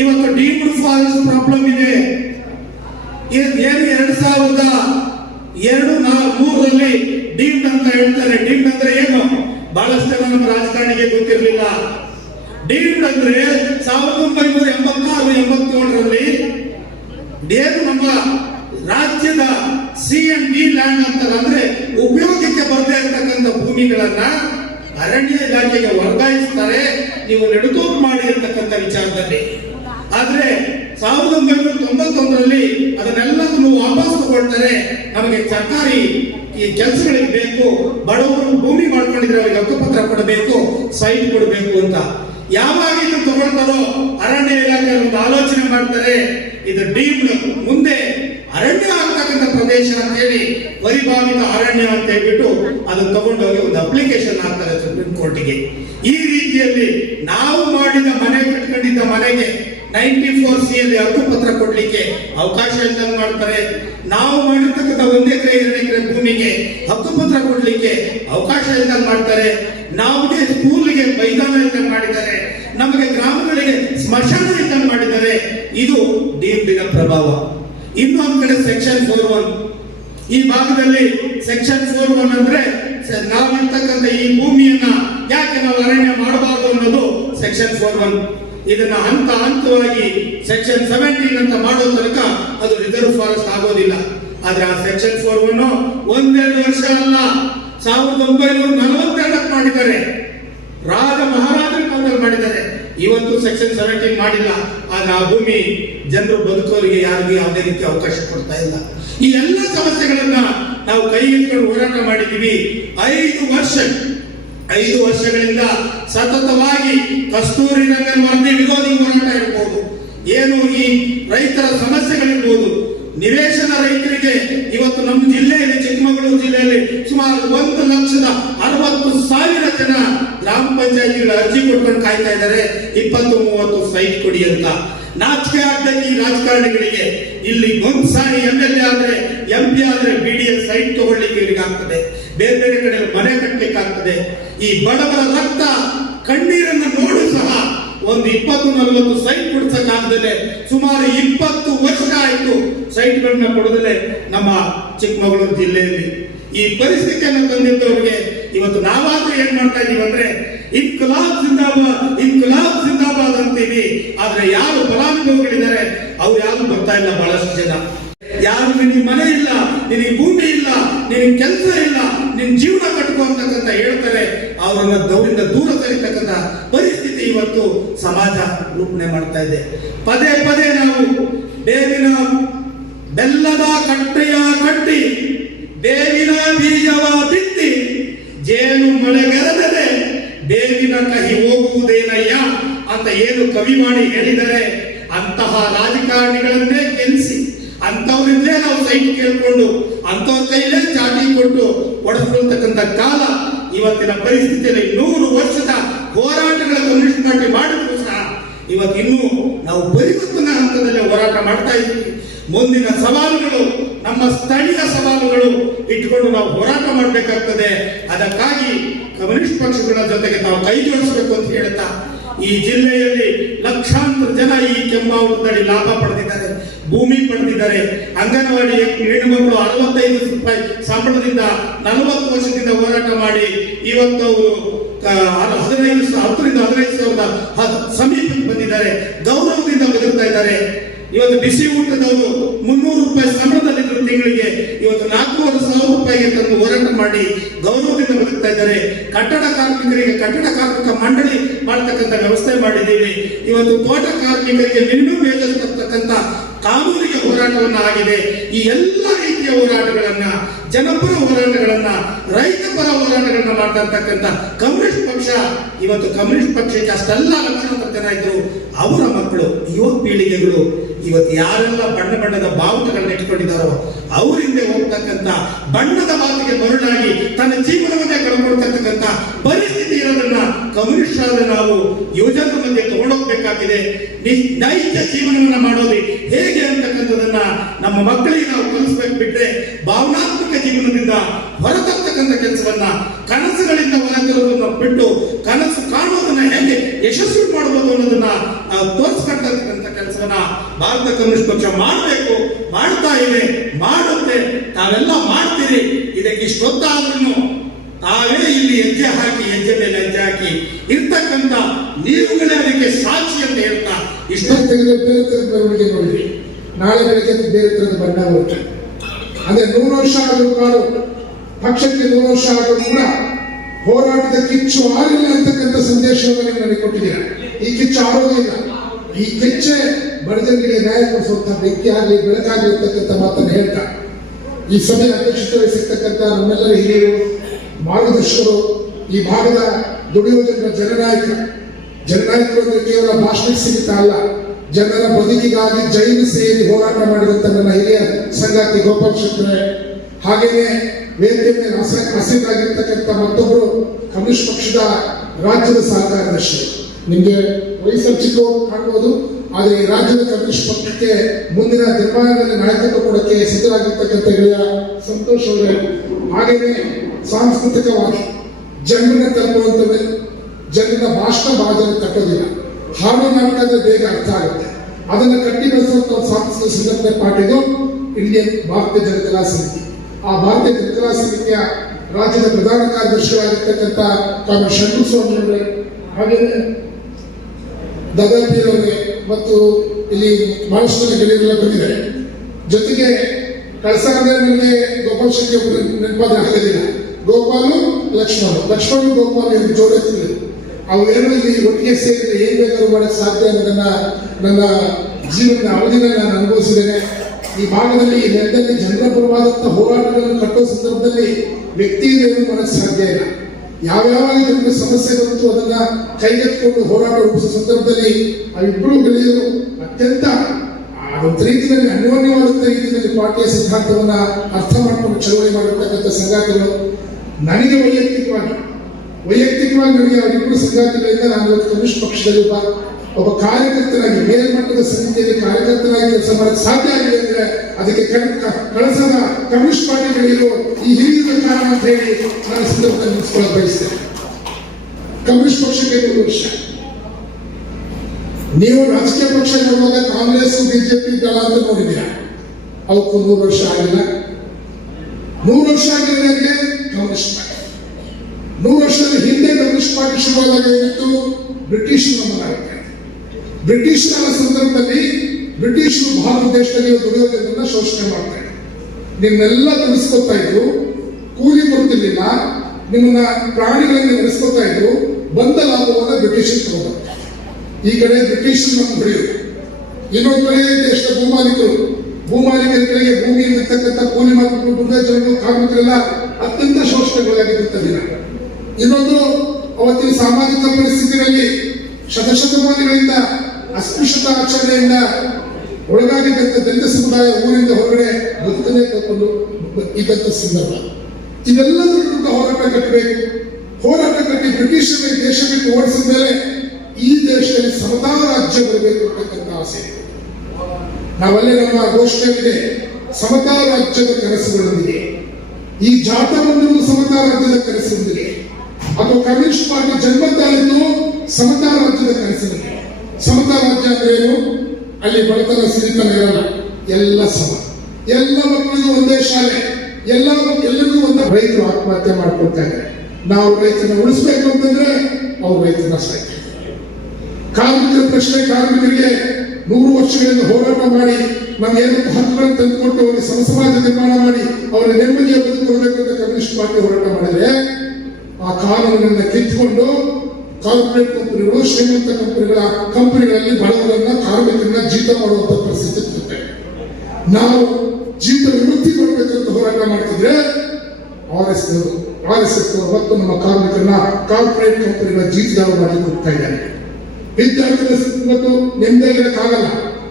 ಇವತ್ತು ಡೀಮ್ಡ್ ಫಾರೆಸ್ಟ್ ಪ್ರಾಬ್ಲಮ್ ಇದೆ. ಏನು 2002-3ರಲ್ಲಿ ಡೀಮ್ಡ್ ಅಂತ ಹೇಳ್ತಾರೆ. ಡೀಮ್ಡ್ ಅಂದ್ರೆ ಏನು? ಬಹಳಷ್ಟು ನಮ್ಮ ರಾಜಕಾರಣಿಗೆ ಗೊತ್ತಿರಲಿಲ್ಲ. ಡೀಮ್ಡ್ ಅಂದ್ರೆ 1986-87ರಲ್ಲಿ ಏನು ನಮ್ಮ ರಾಜ್ಯದ C&D ಲ್ಯಾಂಡ್ ಅಂತಾರೆ, ಅಂದ್ರೆ ಉಪಯೋಗಕ್ಕೆ ಬರದೇ ಇರತಕ್ಕಂಥ ಭೂಮಿಗಳನ್ನ ಅರಣ್ಯ ಇಲಾಖೆಗೆ ವರ್ಗಾಯಿಸ್ತಾರೆ, ನೀವು ನೆಡುತೋಪು ಮಾಡಿ ಇರತಕ್ಕಂಥ ವಿಚಾರದಲ್ಲಿ. ಆದ್ರೆ 1991ರಲ್ಲಿ ಅದನ್ನೆಲ್ಲವನ್ನು ವಾಪಸ್ ತಗೊಳ್ತಾರೆ. ನಮಗೆ ಸರ್ಕಾರಿ ಈ ಕೆಲಸಗಳಿಗೆ ಬೇಕು, ಬಡವರು ಭೂಮಿ ಮಾಡ್ಕೊಂಡಿದ್ರೆ ಅವರಿಗೆ ಹಕ್ಕುಪತ್ರ ಕೊಡಬೇಕು, ಸೈಟ್ ಕೊಡಬೇಕು ಅಂತ. ಯಾವಾಗ ಇದು ತಗೊಳ್ತಾರೋ ಅರಣ್ಯ ಇಲಾಖೆ ಒಂದು ಆಲೋಚನೆ ಮಾಡ್ತಾರೆ, ಇದು ಡೀಮ್ಡ್ ಮುಂದೆ ಅರಣ್ಯ ಆಗ್ತಕ್ಕಂಥ ಪ್ರದೇಶ ಪ್ರದೇಶ ಅಂತ ಹೇಳಿ ಪರಿಭಾವಿತ ಅರಣ್ಯ ಅಂತ ಹೇಳ್ಬಿಟ್ಟು ಅದನ್ನು ತಗೊಂಡೋಗಿ ಒಂದು ಅಪ್ಲಿಕೇಶನ್ ಹಾಕ್ತಾರೆ ಸುಪ್ರೀಂ ಕೋರ್ಟಿಗೆ. ಈ ರೀತಿಯಲ್ಲಿ ನಾವು ಮಾಡಿದ ಮನೆ ಕಟ್ಕೊಂಡಿದ್ದ ಮನೆಗೆ 94C ಯಲ್ಲಿ ಹಕ್ಕುಪತ್ರ ಕೊಡ್ಲಿಕ್ಕೆ ಅವಕಾಶ ಇಲ್ದಂಗೆ ಮಾಡ್ತಾರೆ. ನಾವು ಮಾಡಿರ್ತಕ್ಕಂಥ 1 ಎಕರೆ 2 ಎಕರೆ ಭೂಮಿಗೆ ಹಕ್ಕುಪತ್ರ ಕೊಡ್ಲಿಕ್ಕೆ ಅವಕಾಶ ಇಲ್ದಂಗೆ ಮಾಡ್ತಾರೆ. ನಮಗೆ ಸ್ಕೂಲ್ಗೆ ಮೈದಾನ ಇಲ್ದಂಗೆ ಮಾಡಿದ್ದಾರೆ, ನಮಗೆ ಗ್ರಾಮಗಳಿಗೆ ಸ್ಮಶಾನ ಇಲ್ದಂಗೆ ಮಾಡಿದ್ದಾರೆ. ಇದು ಡಿಎಂಡಿನ ಪ್ರಭಾವ. ಇನ್ನೊಂದು ಕಡೆ ಸೆಕ್ಷನ್ 41 ಈ ಭಾಗದಲ್ಲಿ ಸೆಕ್ಷನ್ 41 ಅಂದ್ರೆ ನಾವಿರ್ತಕ್ಕಂಥ ಈ ಭೂಮಿಯನ್ನ ಯಾಕೆ ನಾವು ಅರಣ್ಯ ಮಾಡಬಾರದು ಅನ್ನೋದು ಸೆಕ್ಷನ್ 41. ಇದನ್ನ ಹಂತವಾಗಿ ಸೆಕ್ಷನ್ 17 ಅಂತ ಮಾಡೋ ತನಕ ಅದು ರಿಸರ್ವ್ ಫಾರೆಸ್ಟ್ ಆಗೋದಿಲ್ಲ. ಆದ್ರೆ ಆ ಸೆಕ್ಷನ್ 41 1-2 ವರ್ಷ ಅಲ್ಲ, 1942 ಮಾಡಿದ್ದಾರೆ, ರಾಜ ಮಹಾರಾಜರ ಕಾಲದಲ್ಲಿ ಮಾಡಿದ್ದಾರೆ. ಇವತ್ತು ಸೆಕ್ಷನ್ 17 ಮಾಡಿಲ್ಲ. ಆದ್ರೆ ಆ ಭೂಮಿ ಜನರು ಬದುಕೋರಿಗೆ ಯಾರಿಗೂ ಯಾವುದೇ ರೀತಿ ಅವಕಾಶ ಕೊಡ್ತಾ ಇಲ್ಲ. ಈ ಎಲ್ಲ ಸಮಸ್ಯೆಗಳನ್ನ ನಾವು ಕೈಗೆತ್ತಿಕೊಂಡು ಹೋರಾಟ ಮಾಡಿದ್ದೀವಿ. 5 ವರ್ಷಗಳಿಂದ ಸತತವಾಗಿ ಕಸ್ತೂರಿ ರಂಗನ್ ವರದಿ ವಿರೋಧಿ ಹೋರಾಟ ಇರಬಹುದು, ಏನು ಈ ರೈತರ ಸಮಸ್ಯೆಗಳಿರ್ಬೋದು, ನಿವೇಶನ ರೈತರಿಗೆ ಇವತ್ತು ನಮ್ಮ ಜಿಲ್ಲೆಯಲ್ಲಿ ಚಿಕ್ಕಮಗಳೂರು ಜಿಲ್ಲೆಯಲ್ಲಿ ಸುಮಾರು 1,60,000 ಜನ ಗ್ರಾಮ ಪಂಚಾಯತಿಗಳ ಅರ್ಜಿ ಕೊಟ್ಕೊಂಡು ಕಾಯ್ತಾ ಇದ್ದಾರೆ 20-30 ಸೈಟ್ ಕೊಡಿ ಅಂತ. ನಾಚಿಕೆ ಆಗ್ಬೇಕು ಈ ರಾಜಕಾರಣಿಗಳಿಗೆ. ಇಲ್ಲಿ ಒಂದು ಸಾರಿ MLA ಆದ್ರೆ MP ಆದ್ರೆ BDA ಸೈಟ್ ತಗೊಳ್ಳಿಕ್ಕೆ ಇವರಿಗೆ ಆಗ್ತದೆ, ಬೇರೆ ಬೇರೆ ಕಡೆ ಮನೆ ಕಟ್ಟಲಿಕ್ಕೆ ಆಗ್ತದೆ. ಈ ಬಡವರ ರಕ್ತ ಕಣ್ಣೀರನ್ನು ನೋಡು ಸಹ ಒಂದು 20-40 ಸೈಟ್ ಕೊಡ್ಸಕ್ಕಾಗದೆ ಸುಮಾರು 20 ವರ್ಷ ಆಯ್ತು ಸೈಟ್ಗಳನ್ನ ಕೊಡದಲೆ ನಮ್ಮ ಚಿಕ್ಕಮಗಳೂರು ಜಿಲ್ಲೆಯಲ್ಲಿ. ಈ ಪರಿಸ್ಥಿತಿಯನ್ನು ತಂದಿದ್ದವರಿಗೆ ಇವತ್ತು ನಾವಾದ್ರೂ ಏನ್ ಮಾಡ್ತಾ ಇದೀವಿ ಅಂದ್ರೆ ಇನ್ಕಲಾಬ್ ಜಿಂದಾಬಾದ್ ಅಂತೀವಿ. ಆದ್ರೆ ಯಾರು ಫಲಾನುಭವಿಗಳಿದ್ದಾರೆ ಅವ್ರು ಯಾರು ಬರ್ತಾ ಇಲ್ಲ. ಬಹಳಷ್ಟು ಜನ ಯಾರು ನಿನ್ ಮನೆ ಇಲ್ಲ, ನಿನಗೆ ಭೂಮಿ ಇಲ್ಲ, ನಿನ್ ಕೆಲಸ ಇಲ್ಲ, ನಿನ್ ಜೀವನ ಕಟ್ಕೋ ಅಂತಕ್ಕಂತ ಹೇಳ್ತಾರೆ. ಅವರನ್ನ ದೌರಿಂದ ದೂರ ಸರಿತಕ್ಕಂತ ಪರಿಸ್ಥಿತಿ ಇವತ್ತು ಸಮಾಜ ರೂಪಣೆ ಮಾಡ್ತಾ ಇದೆ. ಪದೇ ಪದೇ ನಾವು ಬೇವಿನ ಬೆಲ್ಲದ ಕಟ್ಟೆಯ ಕಟ್ಟಿ ಬೇವಿನ ಬೀಜವ ಬಿತ್ತಿ ಜೇನು ಮಳೆಗೆರೆದರೆ ಬೇವಿನ ಕಹಿ ಹೋಗುವುದೇನಯ್ಯ ಅಂತ ಏನು ಕವಿವಾಣಿ ಹೇಳಿದರೆ, ಅಂತಹ ರಾಜಕಾರಣಿಗಳನ್ನೇ ಗೆಲ್ಲಿಸಿ ಅಂತವರಿಂದಲೇ ನಾವು ಸೈಟ್ ಕೇಳ್ಕೊಂಡು ಅಂತವ್ರ ಕೈಲೇ ಚಾಟಿ ಕೊಟ್ಟು ಒಡೆಸ್ಕೊಳ್ತಕ್ಕಂಥ ಕಾಲ ಇವತ್ತಿನ ಪರಿಸ್ಥಿತಿಯಲ್ಲಿ 100 ವರ್ಷದ ಹೋರಾಟಗಳ ಕಮ್ಯುನಿಸ್ಟ್ ಪಾರ್ಟಿ ಮಾಡಿದ್ರು ಸಹ ಇವತ್ತು ಇನ್ನೂ ನಾವು ಪರಿವರ್ತನಾ ಹಂತದಲ್ಲಿ ಹೋರಾಟ ಮಾಡ್ತಾ ಇದ್ದೀವಿ. ಮುಂದಿನ ಸವಾಲುಗಳು ನಮ್ಮ ಸ್ಥಳೀಯ ಸವಾಲುಗಳು ಇಟ್ಟುಕೊಂಡು ನಾವು ಹೋರಾಟ ಮಾಡಬೇಕಾಗ್ತದೆ. ಅದಕ್ಕಾಗಿ ಕಮ್ಯುನಿಸ್ಟ್ ಪಕ್ಷಗಳ ಜೊತೆಗೆ ನಾವು ಕೈ ಜೋಡಿಸಬೇಕು ಅಂತ ಹೇಳ್ತಾ, ಈ ಜಿಲ್ಲೆಯಲ್ಲಿ ಲಕ್ಷಾಂತರ ಜನ ಈ ಕೆಂಬಾವೃತದಲ್ಲಿ ಲಾಭ ಪಡೆದಿದ್ದಾರೆ, ಭೂಮಿ ಪಡೆದಿದ್ದಾರೆ. ಅಂಗನವಾಡಿ ಹೆಣ್ಣುಮಕ್ಕಳು 65 ರೂಪಾಯಿ ಸಂಬಳದಿಂದ 40 ವರ್ಷದಿಂದ ಹೋರಾಟ ಮಾಡಿ ಇವತ್ತು 10,000-15,000 ಸಮೀಪಕ್ಕೆ ಬಂದಿದ್ದಾರೆ, ಗೌರವದಿಂದ ಬದುಕ್ತಾ ಇದ್ದಾರೆ. ಇವತ್ತು ಬಿಸಿ ಊಟದವರು 300 ರೂಪಾಯಿ ಸಂಬಳದಲ್ಲಿದ್ರು ತಿಂಗಳಿಗೆ, ಇವತ್ತು 4,500 ರೂಪಾಯಿಗೆ ತಂದು ಹೋರಾಟ ಮಾಡಿ ಗೌರವದಿಂದ ಬದುಕ್ತಾ ಇದ್ದಾರೆ. ಕಟ್ಟಡ ಕಾರ್ಮಿಕರಿಗೆ ಕಟ್ಟಡ ಕಾರ್ಮಿಕ ಮಂಡಳಿ ಮಾಡತಕ್ಕಂಥ ವ್ಯವಸ್ಥೆ ಮಾಡಿದ್ದೀವಿ. ಇವತ್ತು ತೋಟ ಕಾರ್ಮಿಕರಿಗೆ ಮಿನಿಮಮ್ ವೇಜಸ್ ತರ್ತಕ್ಕಂಥ ಕಾನೂನಿಗೆ ಹೋರಾಟವನ್ನ ಆಗಿದೆ. ಈ ಎಲ್ಲ ರೀತಿಯ ಹೋರಾಟಗಳನ್ನ, ಜನಪರ ಹೋರಾಟಗಳನ್ನ, ರೈತ ಪರ ಹೋರಾಟಗಳನ್ನ ಮಾಡ್ತಾ ಇರ್ತಕ್ಕಂಥ ಕಮ್ಯುನಿಸ್ಟ್ ಪಕ್ಷ ಇವತ್ತು ಕಮ್ಯುನಿಸ್ಟ್ ಪಕ್ಷಕ್ಕೆ ಅಷ್ಟೆಲ್ಲ ಲಕ್ಷಾಂತರ ಜನ ಇದ್ರು. ಅವರ ಮಕ್ಕಳು, ಯುವ ಪೀಳಿಗೆಗಳು ಇವತ್ತು ಯಾರೆಲ್ಲ ಬಣ್ಣ ಬಣ್ಣದ ಬಾವುಟಗಳನ್ನ ಇಟ್ಕೊಂಡಿದ್ದಾರೋ ಅವರಿಂದ ಹೋಗ್ತಕ್ಕಂಥ ಬಣ್ಣದ ಮಾತಿಗೆ ಮರುಳಾಗಿ ತನ್ನ ಜೀವನವನ್ನೇ ಕಳ್ಕೊಳ್ತಕ್ಕಂಥ ಪರಿಸ್ಥಿತಿ ಇರೋದನ್ನ ಕಮ್ಯುನಿಸ್ಟ್ ಆದ ನಾವು ಯುವಜನರ ಮಧ್ಯೆ ತಗೊಂಡೋಗ್ಬೇಕಾಗಿದೆ. ನೈಜ ಜೀವನವನ್ನ ಮಾಡೋದು ಹೇಗೆ ಅಂತಕ್ಕಂಥದನ್ನ ನಮ್ಮ ಮಕ್ಕಳಿಗೆ ನಾವು ಕಲಿಸ್ಬೇಕು. ಬಿಟ್ರೆ ಭಾವನಾತ್ಮಕ ಜೀವನದಿಂದ ಹೊರತಕ್ಕಂಥ ಕೆಲಸವನ್ನ, ಕನಸುಗಳಿಂದ ಹೊರತರೋದನ್ನ ಬಿಟ್ಟು ಕನಸು ಕಾಣೋದನ್ನ ಹೇಗೆ ಯಶಸ್ವಿ ಮಾಡಬಹುದು ಅನ್ನೋದನ್ನ ನಾವು ತೋರಿಸ್ಕೊಳ್ತಕ್ಕಂಥ ಕೆಲಸವನ್ನ ಭಾರತ ಕಮ್ಯುನಿಸ್ಟ್ ಪಕ್ಷ ಮಾಡಬೇಕು, ಮಾಡ್ತಾ ಇದೆ, ಮಾಡುತ್ತೆ. ತಾವೆಲ್ಲ ಮಾಡ್ತೀರಿ. ಇದಕ್ಕೆ ಇಷ್ಟೊತ್ತಾದ್ರೂ ತಾವೇ ಇಲ್ಲಿ ಹೆಜ್ಜೆ ಹಾಕಿ, ಹೆಜ್ಜೆ ಮೇಲೆ ಹೆಜ್ಜೆ ಹಾಕಿ ಇರ್ತಕ್ಕಂಥ ನೀವುಗಳೇ ಅದಕ್ಕೆ ಸಾಕ್ಷಿ ಅಂತ ಹೇಳ್ತಾ ಬೇರೆ ತರದ ಬೆಳವಣಿಗೆ ನೋಡಿದ್ವಿ. ನಾಳೆ ಬೆಳಗ್ಗೆ ಬೇರೆ ತರದ ಬಣ್ಣ ಬರುತ್ತೆ. ಅಂದ್ರೆ 100 ವರ್ಷ ಆದರೂ ಕಾಡು ಪಕ್ಷಕ್ಕೆ 100 ವರ್ಷ ಆದರೂ ಕೂಡ ಹೋರಾಟದ ಕಿಚ್ಚು ಆರಿಲ್ಲ ಅಂತಕ್ಕಂಥ ಸಂದೇಶವನ್ನು ನೀವು ನನಗೆ ಕೊಟ್ಟಿದ್ದೀರ. ಈ ಕಿಚ್ಚು ಆರೋದಿಲ್ಲ. ಈ ಕಿಚ್ಚೆ ಬಡಜನರಿಗೆ ನ್ಯಾಯ ಕೊಡಿಸುವಂತಹ ವ್ಯಕ್ತಿ ಆಗಲಿ, ಬೆಳಕಾಗಲಿ ಇರ್ತಕ್ಕಂಥ ಮಾತನ್ನು ಹೇಳ್ತಾ, ಈ ಸಭೆಯ ಅಧ್ಯಕ್ಷತೆ ವಹಿಸಿರ್ತಕ್ಕಂಥ ನಮ್ಮೆಲ್ಲರ ಹಿರಿಯರು, ಮಾರ್ಗದರ್ಶಕರು, ಈ ಭಾಗದ ದುಡಿಯುವ ಜನರ ಜನನಾಯಕರು ಅಂದ್ರೆ ಕೇವಲ ಭಾಷಣಕ್ಕೆ ಸೀಮಿತ ಅಲ್ಲ, ಜನರ ಬದುಕಿಗಾಗಿ ಜೈಲು ಸೇರಿ ಹೋರಾಟ ಮಾಡಿದಂತ ನನ್ನ ಹಿರಿಯ ಸಂಗಾತಿ ಗೋಪಾಲ್ ಶೆಟ್ಟರೆ, ಹಾಗೆಯೇ ವೇದಿಕೆ ಮೇಲೆ ಹಸಿರಾಗಿರ್ತಕ್ಕಂಥ ಮತ್ತೊಬ್ಬರು ಕಮ್ಯುನಿಸ್ಟ್ ಪಕ್ಷದ ರಾಜ್ಯದ ಸಹ ಕಾರ್ಯದರ್ಶಿ. ನಿಮಗೆ ವಯಸ್ಸಲ್ಲಿ ಚಿಕ್ಕವರು ಕಾಣಬಹುದು, ಆದರೆ ಈ ರಾಜ್ಯದ ಕಮ್ಯುನಿಸ್ಟ್ ಪಕ್ಷಕ್ಕೆ ಮುಂದಿನ ದಿನಮಾನಗಳಲ್ಲಿ ನಾಯಕತ್ವ ಕೊಡಕ್ಕೆ ಸಿದ್ಧರಾಗಿರ್ತಕ್ಕಂಥ ಗೆಳೆಯ ಸಂತೋಷ್ ಅವರೇ, ಹಾಗೆಯೇ ಸಾಂಸ್ಕೃತಿಕವಾಗಿ ಜನರನ್ನ ತಲುಪುವಂಥದ್ದು, ಜನರ ಭಾಷಣ ಬಹಳ ಜನ ತಟ್ಟೋದಿಲ್ಲ, ಹಾಡು ನಾಟಕದ ಬೇಗ ಅರ್ಥ ಆಗುತ್ತೆ, ಅದನ್ನು ಕಟ್ಟಿ ಬೆಳೆಸುವಂತ ಒಂದು ಸಾಂಸ್ಕೃತಿಕ ಸಂಘಟನೆ ಪಾರ್ಟಿದು ಇಂಡಿಯನ್ ಭಾರತೀಯ ಜನಕಲಾ ಸಮಿತಿ. ಆ ಭಾರತೀಯ ಜನಕಲಾ ಸಮಿತಿಯ ರಾಜ್ಯದ ಪ್ರಧಾನ ಕಾರ್ಯದರ್ಶಿಯಾಗಿರ್ತಕ್ಕಂಥ ಕಾಮರಾಜ್ ಶಂಕರಸ್ವಾಮಿ ಅವರೇ, ಹಾಗೆಯೇ ದಾದಾಪೀರ್ ಅವರೇ ಮತ್ತು ಇಲ್ಲಿ ಬಹಳಷ್ಟು ಜನ ಗೆಳೆಯರೆಲ್ಲ ಬಂದಿದ್ದಾರೆ. ಜೊತೆಗೆ ಕಳಸ ಅಂದ್ರೆ ನನಗೆ ಗೋಪಾಲ್ ಶೆಟ್ಟಿ ಅವರು ನೆನಪಾದ್ರೆ ಆಗೋದಿಲ್ಲ. ಗೋಪಾಲು ಲಕ್ಷ್ಮಣ್ ಗೋಪಾಲ್ ಎಂದು ಜೋಡಿಸ್ತಿದ್ರು. ಅವೆರಡರಲ್ಲಿ ಒಟ್ಟಿಗೆ ಸೇರಿದ್ರೆ ಏನ್ ಬೇಕಾದ್ರೂ ಮಾಡಕ್ ಸಾಧ್ಯ ಅನ್ನೋದನ್ನ ನನ್ನ ಜೀವನದ ಅವಧಿನಲ್ಲಿ ನಾನು ಅನುಭವಿಸಿದ್ದೇನೆ. ಈ ಭಾಗದಲ್ಲಿ ಈ ನೆಲದಲ್ಲಿ ಜನರ ಪರವಾದಂತಹ ಹೋರಾಟಗಳನ್ನು ಕಟ್ಟೋ ಸಂದರ್ಭದಲ್ಲಿ ವ್ಯಕ್ತಿಯಿಂದ ಏನು ಮಾಡಕ್ ಸಾಧ್ಯ ಇಲ್ಲ. ಯಾವ್ಯಾವ ಜನರ ಸಮಸ್ಯೆ ಬಂತು ಅದನ್ನ ಕೈಗೆತ್ತಿಕೊಂಡು ಹೋರಾಟ ರೂಪಿಸುವ ಸಂದರ್ಭದಲ್ಲಿ ಅವಿಬ್ಬರು ಗೆಳೆಯರು ಅತ್ಯಂತ ಒಂದು ರೀತಿಯಲ್ಲಿ ಅನ್ಯೋನ್ಯವಾದಂತಹ ರೀತಿಯಲ್ಲಿ ಪಾರ್ಟಿಯ ಸಿದ್ಧಾಂತವನ್ನ ಅರ್ಥ ಮಾಡಿಕೊಂಡು ಚಳವಳಿ ಮಾಡಿರ್ತಕ್ಕಂಥ ಸಂಗಾತಿಗಳು. ನನಗೆ ವೈಯಕ್ತಿಕವಾಗಿ ನನಗೆ ಅವರಿಬ್ಬರು ಸಂಗಾತಿಗಳಿಂದ ನಾನು ಇವತ್ತು ಕಮ್ಯುನಿಸ್ಟ್ ಪಕ್ಷದಲ್ಲಿ ಒಬ್ಬ ಕಾರ್ಯಕರ್ತನಾಗಿ ಮೇಲ್ಮಟ್ಟದ ಸಮಿತಿಯಲ್ಲಿ ಕಾರ್ಯಕರ್ತನಾಗಿ ಕೆಲಸ ಮಾಡಕ್ಕೆ ಸಾಧ್ಯ ಆಗಿದೆ ಅಂದ್ರೆ ಅದಕ್ಕೆ ಕಳಸದ ಕಮ್ಯುನಿಸ್ಟ್ ಪಾರ್ಟಿಗಳಿರೋ ಈ ಹಿರಿಯರ ಕಾರಣ ಅಂತ ಹೇಳಿ ನಾನು ಸಂದರ್ಭದಲ್ಲಿ ನಿಲ್ಲಿಸ್ಕೊಳ್ಳೋಕೆ ಬಯಸ್ತೇನೆ. ಕಮ್ಯುನಿಸ್ಟ್ ಪಕ್ಷಕ್ಕೆ 3 ವರ್ಷ, ನೀವು ರಾಜಕೀಯ ಪಕ್ಷ ನೋಡುವಾಗ ಕಾಂಗ್ರೆಸ್ ಬಿಜೆಪಿ ದಳ ಅಂತ ನೋಡಿದ್ದೀರಾ, ಅವಕ್ಕೂ 3 ವರ್ಷ ಆಗಿಲ್ಲ. 3 ವರ್ಷ ಆಗಿರೋದಕ್ಕೆ ಕಮ್ಯುನಿಸ್ಟ್ ಪಾರ್ಟಿ 100 ವರ್ಷದ ಹಿಂದೆ ಕಮ್ಯುನಿಸ್ಟ್ ಪಾರ್ಟಿ ಶುರುವಾದಾಗ ಏನಿತ್ತು, ಬ್ರಿಟಿಷರು ನಮ್ಮನ್ನಾಗುತ್ತೆ. ಬ್ರಿಟಿಷರ ಸಂದರ್ಭದಲ್ಲಿ ಬ್ರಿಟಿಷರು ಭಾರತ ದೇಶದಲ್ಲಿ ದುಡಿಯೋದನ್ನ ಶೋಷಣೆ ಮಾಡ್ತಾ ಇದ್ರು. ನಿಮ್ಮೆಲ್ಲ ನಡೆಸ್ಕೊತಾ ಇದ್ರು, ಕೂಲಿ ಕೊಡ್ತಿರ್ಲಿಲ್ಲ, ನಿಮ್ಮನ್ನ ಪ್ರಾಣಿಗಳನ್ನ ನಡೆಸ್ಕೊತಾ ಇದ್ರು. ಬಂದ ಲಾಭವನ್ನ ಬ್ರಿಟಿಷರು ತಗೊಂಡು ಈ ಕಡೆ ಬ್ರಿಟಿಷರು ನಮ್ಮ ಹೊಡೆಯೋದು, ಇನ್ನೊಂದು ಕಡೆ ದೇಶದ ಭೂಮಾಲೀಕರ ಕೆಳಗೆ ಭೂಮಿ ಇರತಕ್ಕಂಥ ಕೂಲಿ ಮಾಡ್ಕೊಂಡು ಬಂದ ಜನರು ಕಾರ್ಮಿಕರೆಲ್ಲ ಅತ್ಯಂತ ಶೋಷಣೆಗೊಳಗಾಗಿದ್ದಂಥ ದಿನ. ಇನ್ನೊಂದು ಅವತ್ತಿನ ಸಾಮಾಜಿಕ ಪರಿಸ್ಥಿತಿಯಲ್ಲಿ ಶತಶತಮಾನಗಳಿಂದ ಅಸ್ಪೃಶ್ಯತಾ ಆಚರಣೆಯಿಂದ ಒಳಗಾಗಿದ್ದಂಥ ದಲಿತ ಸಮುದಾಯ ಊರಿಂದ ಹೊರಗಡೆ ಬದುಕನ್ನೇ ಕಳ್ಕೊಂಡು ಇದ್ದಂಥ ಸಂದರ್ಭ. ಇವೆಲ್ಲದರ ವಿರುದ್ಧ ಹೋರಾಟ ಕಟ್ಟಬೇಕು. ಹೋರಾಟ ಕಟ್ಟಿ ಬ್ರಿಟಿಷರ ದೇಶ ಬಿಟ್ಟು ಓಡಿಸಿದ ಮೇಲೆ ಈ ದೇಶದಲ್ಲಿ ಸಮತಾ ರಾಜ್ಯ ಬರಬೇಕು ಅಂತಕ್ಕಂಥ ಆಸೆ. ನಾವಲ್ಲೇ ನಮ್ಮ ಘೋಷಣೆಯಿದೆ, ಸಮತಾ ರಾಜ್ಯದ ಕನಸುಗಳೊಂದಿಗೆ. ಈ ಜಾಥಾ ಬಂದರೂ ಸಮತಾ ರಾಜ್ಯದ ಕನಸಿನೊಂದಿಗೆ, ಅಥವಾ ಕಮ್ಯುನಿಸ್ಟ್ ಪಾರ್ಟಿ ಜನ್ಮ ತಾಳಿದ್ದು ಸಮತಾ ರಾಜ್ಯದ ಕನಸಿನಲ್ಲಿ. ಸಮತಾ ರಾಜ್ಯ ಅಂದ್ರೆ ಏನು? ಅಲ್ಲಿ ಬಡತನ ಸಿರಿತನ ಇರಲ್ಲ, ಎಲ್ಲ ಸಮ, ಎಲ್ಲ ಮಕ್ಕಳಿಗೂ ಒಂದೇ ಶಾಲೆ, ಎಲ್ಲರಿಗೂ ಒಂದು. ರೈತರು ಆತ್ಮಹತ್ಯೆ ಮಾಡ್ಕೊಳ್ತಾ ಇದ್ದಾರೆ. ನಾವು ರೈತನ ಉಳಿಸ್ಬೇಕು ಅಂತಂದ್ರೆ ಅವ್ರು ರೈತನ ಸಾಯ್ತಾರೆ. ಕಾರ್ಮಿಕರ ಪ್ರಶ್ನೆ, ಕಾರ್ಮಿಕರಿಗೆ 100 ವರ್ಷಗಳಿಂದ ಹೋರಾಟ ಮಾಡಿ ನಮ್ಗೇನು ಹಕ್ಕುಗಳನ್ನು ತಂದುಕೊಟ್ಟು ಅವರಿಗೆ ಸಮಾಜ ನಿರ್ಮಾಣ ಮಾಡಿ ಅವರ ನೆಮ್ಮದಿಯ ಬದುಕಬೇಕು ಅಂತ ಕಮ್ಯುನಿಸ್ಟ್ ಪಾರ್ಟಿ ಹೋರಾಟ ಮಾಡಿದ್ರೆ, ಆ ಕಾನೂನನ್ನ ಕಿತ್ಕೊಂಡು ಕಾರ್ಪೊರೇಟ್ ಕಂಪನಿಗಳು, ಶ್ರೀಮಂತ ಕಂಪನಿಗಳಲ್ಲಿ ಬಡವರನ್ನ, ಕಾರ್ಮಿಕರನ್ನ ಜೀತ ಮಾಡುವಂತ ಪರಿಸ್ಥಿತಿ ಇರುತ್ತೆ. ನಾವು ಜೀತ ವಿಮುಕ್ತಿ ಕೊಡಬೇಕಂತ ಹೋರಾಟ ಮಾಡ್ತಿದ್ರೆ RSS ಮತ್ತು ನಮ್ಮ ಕಾರ್ಮಿಕರನ್ನ ಕಾರ್ಪೊರೇಟ್ ಕಂಪನಿಗಳ ಜೀತದಾರ ಮಾಡಿ ಕೊಡ್ತಾ ಇದ್ದಾರೆ. ವಿದ್ಯಾರ್ಥಿಗಳ ಇವತ್ತು ನೆಮ್ಮದಿಯಾಗಿರಕ್ಕಾಗಲ್ಲ.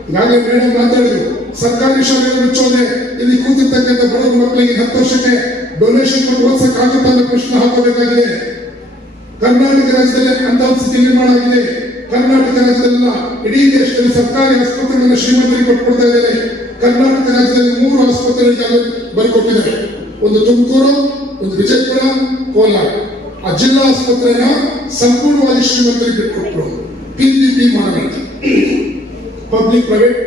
ಈಗಾಗಲೇ ಮೇಡಮ್ ಮಾತಾಡಿದ್ರು, ಸರ್ಕಾರಿ ಶಾಲೆಗಳು ಮುಚ್ಚೋದೆ, ಇಲ್ಲಿ ಕೂತಿರ್ತಕ್ಕಂಥ ಬಡವ ಮಕ್ಕಳಿಗೆ 10 ವರ್ಷಕ್ಕೆ ಡೊನೇಷನ್ ಕೊಟ್ಟು ಓದಿಸಕ್ಕಾಗುತ್ತಾ ಅನ್ನೋ ಪ್ರಶ್ನೆ ಹಾಕಬೇಕಾಗಿದೆ. ಕರ್ನಾಟಕ ರಾಜ್ಯದಲ್ಲಿ ಅಂತ ಸ್ಥಿತಿ ನಿರ್ಮಾಣ ಆಗಿದೆ. ಕರ್ನಾಟಕ ರಾಜ್ಯದಲ್ಲ, ಇಡೀ ದೇಶದಲ್ಲಿ ಸರ್ಕಾರಿ ಆಸ್ಪತ್ರೆಗಳನ್ನು ಶ್ರೀಮಂತರಿಗೆ ಕೊಟ್ಕೊಡ್ತಾ ಇದ್ದಾರೆ. ಕರ್ನಾಟಕ ರಾಜ್ಯದಲ್ಲಿ 3 ಆಸ್ಪತ್ರೆಗಳಿಗೆ ಬರೆಕೊಟ್ಟಿದ್ದಾರೆ. ಒಂದು ತುಮಕೂರು, ಒಂದು ವಿಜಯಪುರ, ಕೋಲಾರ. ಆ ಜಿಲ್ಲಾ ಆಸ್ಪತ್ರೆನ ಸಂಪೂರ್ಣವಾಗಿ ಶ್ರೀಮಂತರಿಗೆ ಬಿಟ್ಟುಕೊಟ್ರು. PPP ಮಾಡಬೇಕು, ಪಬ್ಲಿಕ್ ಪ್ರೈವೇಟ್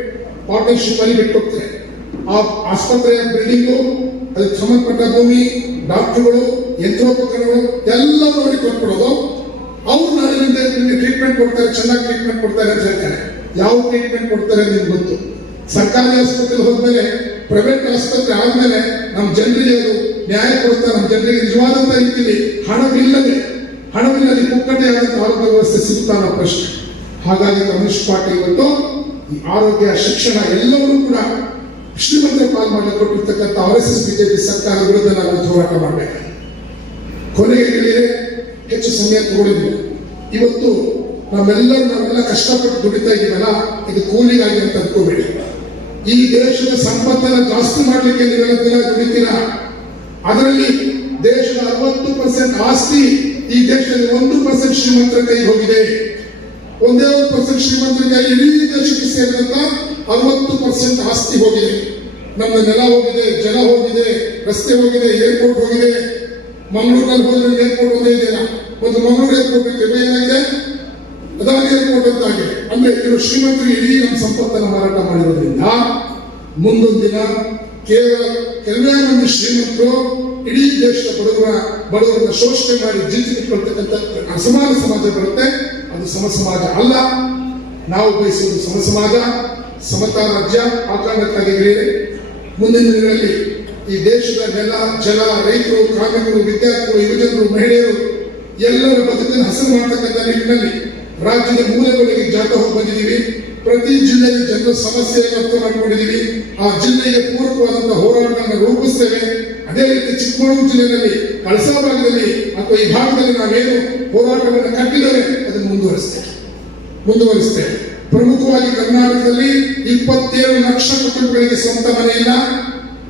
ಪಾರ್ಟ್ನರ್ಶಿಪ್ ಅಲ್ಲಿ ಬಿಟ್ಟುಕೊಡ್ತಾರೆ. ಆ ಆಸ್ಪತ್ರೆಯ ಬಿಲ್ಡಿಂಗು, ಅದಕ್ಕೆ ಸಂಬಂಧಪಟ್ಟ ಭೂಮಿ, ಡಾಕ್ಟರ್ಗಳು, ಯಂತ್ರೋಪಕರಣಗಳು ಎಲ್ಲ ನೋಡಿ ಕೊಟ್ಬಿಡೋದು. ಅವ್ರು ನಾಳಿನಿಂದ ನಿಮಗೆ ಟ್ರೀಟ್ಮೆಂಟ್ ಕೊಡ್ತಾರೆ, ಚೆನ್ನಾಗಿ ಟ್ರೀಟ್ಮೆಂಟ್ ಕೊಡ್ತಾರೆ ಅಂತ ಹೇಳ್ತಾರೆ. ಯಾವ ಟ್ರೀಟ್ಮೆಂಟ್ ಕೊಡ್ತಾರೆ ನಿಮ್ಗೆ ಗೊತ್ತು. ಸರ್ಕಾರಿ ಆಸ್ಪತ್ರೆ ಹೋದ್ಮೇಲೆ, ಪ್ರೈವೇಟ್ ಆಸ್ಪತ್ರೆ ಆದ್ಮೇಲೆ ನಮ್ಮ ಜನರಿಗೆ ಅದು ನ್ಯಾಯ ಕೊಡ್ತಾರೆ. ನಮ್ಮ ಜನರಿಗೆ ನಿಜವಾದಂತ ರೀತಿಯಲ್ಲಿ ಹಣವಿಲ್ಲದೆ ಪುಕ್ಕಟೆಯಾದಂತಹ ಆರೋಗ್ಯ ವ್ಯವಸ್ಥೆ ಸಿಗುತ್ತಾ ಅನ್ನೋ ಪ್ರಶ್ನೆ. ಹಾಗಾಗಿ ಕಮ್ಯುನಿಸ್ಟ್ ಪಾರ್ಟಿ ಇವತ್ತು ಈ ಆರೋಗ್ಯ, ಶಿಕ್ಷಣ ಎಲ್ಲವನ್ನೂ ಕೂಡ ಶ್ರೀಮಂತರ ಪಾಲ್ ಮಾಡಿ ಕೊಟ್ಟಿರ್ತಕ್ಕಂಥ RSS ಬಿಜೆಪಿ ಸರ್ಕಾರ ವಿರುದ್ಧ ನಾವು ಹೋರಾಟ ಮಾಡಬೇಕು. ಕೊನೆಗೆ ಹೆಚ್ಚು ಸಮಯ ತಗೊಂಡಿದ್ವಿ. ಇವತ್ತು ನಾವೆಲ್ಲ ಕಷ್ಟಪಟ್ಟು ದುಡಿತಾ ಇದೀವಲ್ಲ, ಇದು ಕೂಲಿಗಾಗಿ ಅಂತ ಅನ್ಕೋಬೇಡಿ. ಈ ದೇಶದ ಸಂಪತ್ತನ್ನು ಜಾಸ್ತಿ ಮಾಡ್ಲಿಕ್ಕೆ ನೀವೆಲ್ಲ ದಿನ ದುಡಿತೀರಾ. ಅದರಲ್ಲಿ ದೇಶದ 60% ಆಸ್ತಿ ಈ ದೇಶದಲ್ಲಿ 1% ಶ್ರೀಮಂತರ ಕೈಗೆ ಹೋಗಿದೆ. ಒಂದೇ 1% ಶ್ರೀಮಂತರ ಕೈ ಇಡೀ ದೇಶಕ್ಕೆ ಸೇರಿದಂತ 60% ಆಸ್ತಿ ಹೋಗಿದೆ. ನಮ್ಮ ನೆಲ ಹೋಗಿದೆ, ಜಲ ಹೋಗಿದೆ, ರಸ್ತೆ ಹೋಗಿದೆ, ಏರ್ಪೋರ್ಟ್ ಹೋಗಿದೆ. ಮಂಗಳೂರಿನಲ್ಲಿ ಹೋದ್ರೆ ಏರ್ಪೋರ್ಟ್ ಒಂದೇ ಇದೆಯಲ್ಲ, ಒಂದು ಮಂಗಳೂರು ಏರ್ಪೋರ್ಟ್ ಇರ್ತೇವೆ, ಏನಾಗಿದೆ ಅದಾಗಿ ಏರ್ಪೋರ್ಟ್ ಅಂತ ಆಗಿದೆ. ಅಂದ್ರೆ ಇವರು ಶ್ರೀಮಂತರು ಇಡೀ ನಮ್ಮ ಸಂಪತ್ತನ್ನು ಮಾರಾಟ ಮಾಡಿರೋದ್ರಿಂದ ಮುಂದೊಂದು ದಿನ ಕೆಲವೇ ಮಂದಿ ಶ್ರೀಮಂತರು ಇಡೀ ದೇಶದ ಬಡವರನ್ನ ಶೋಷಣೆ ಮಾಡಿ ಜಿಂಚಿಟ್ಕೊಳ್ತಕ್ಕಂಥ ಅಸಮಾನ ಸಮಾಜ ಬರುತ್ತೆ. ಅದು ಸಮ ಸಮಾಜ ಅಲ್ಲ. ನಾವು ಬಯಸುವುದು ಸಮ ಸಮಾಜ, ಸಮತಾ ರಾಜ್ಯ. ಆ ಕಾರಣಕ್ಕಾಗಿ ಮುಂದಿನ ದಿನಗಳಲ್ಲಿ ಈ ದೇಶದ ನೆಲ, ಜಲ, ರೈತರು, ಕಾರ್ಮಿಕರು, ವಿದ್ಯಾರ್ಥಿಗಳು, ಯುವಜನರು, ಮಹಿಳೆಯರು ಎಲ್ಲರ ಬದುಕನ್ನು ಹಸನು ಮಾಡತಕ್ಕಂಥ ನಿಟ್ಟಿನಲ್ಲಿ ರಾಜ್ಯದ ಮೂಲೆಗಳಿಗೆ ಜಾತ ಹೋಗಿ ಬಂದಿದ್ದೀವಿ. ಪ್ರತಿ ಜಿಲ್ಲೆಯಲ್ಲಿ ಜನರ ಸಮಸ್ಯೆಯನ್ನು ಅರ್ಥ ಮಾಡಿಕೊಂಡಿದ್ದೀವಿ. ಆ ಜಿಲ್ಲೆಗೆ ಪೂರಕವಾದಂತಹ ಹೋರಾಟವನ್ನು ರೂಪಿಸ್ತೇವೆ. ಅದೇ ರೀತಿ ಚಿಕ್ಕಮಗಳೂರು ಜಿಲ್ಲೆಯಲ್ಲಿ, ಕಳಸಾ ಭಾಗದಲ್ಲಿ ಅಥವಾ ಈ ಭಾಗದಲ್ಲಿ ನಾವೇನು ಹೋರಾಟವನ್ನು ಕಟ್ಟಿದರೆ ಅದನ್ನು ಮುಂದುವರಿಸ್ತೇವೆ. ಪ್ರಮುಖವಾಗಿ ಕರ್ನಾಟಕದಲ್ಲಿ 27 ಲಕ್ಷ ಕುಟುಂಬಗಳಿಗೆ ಸ್ವಂತ ಮನೆ ಇಲ್ಲ.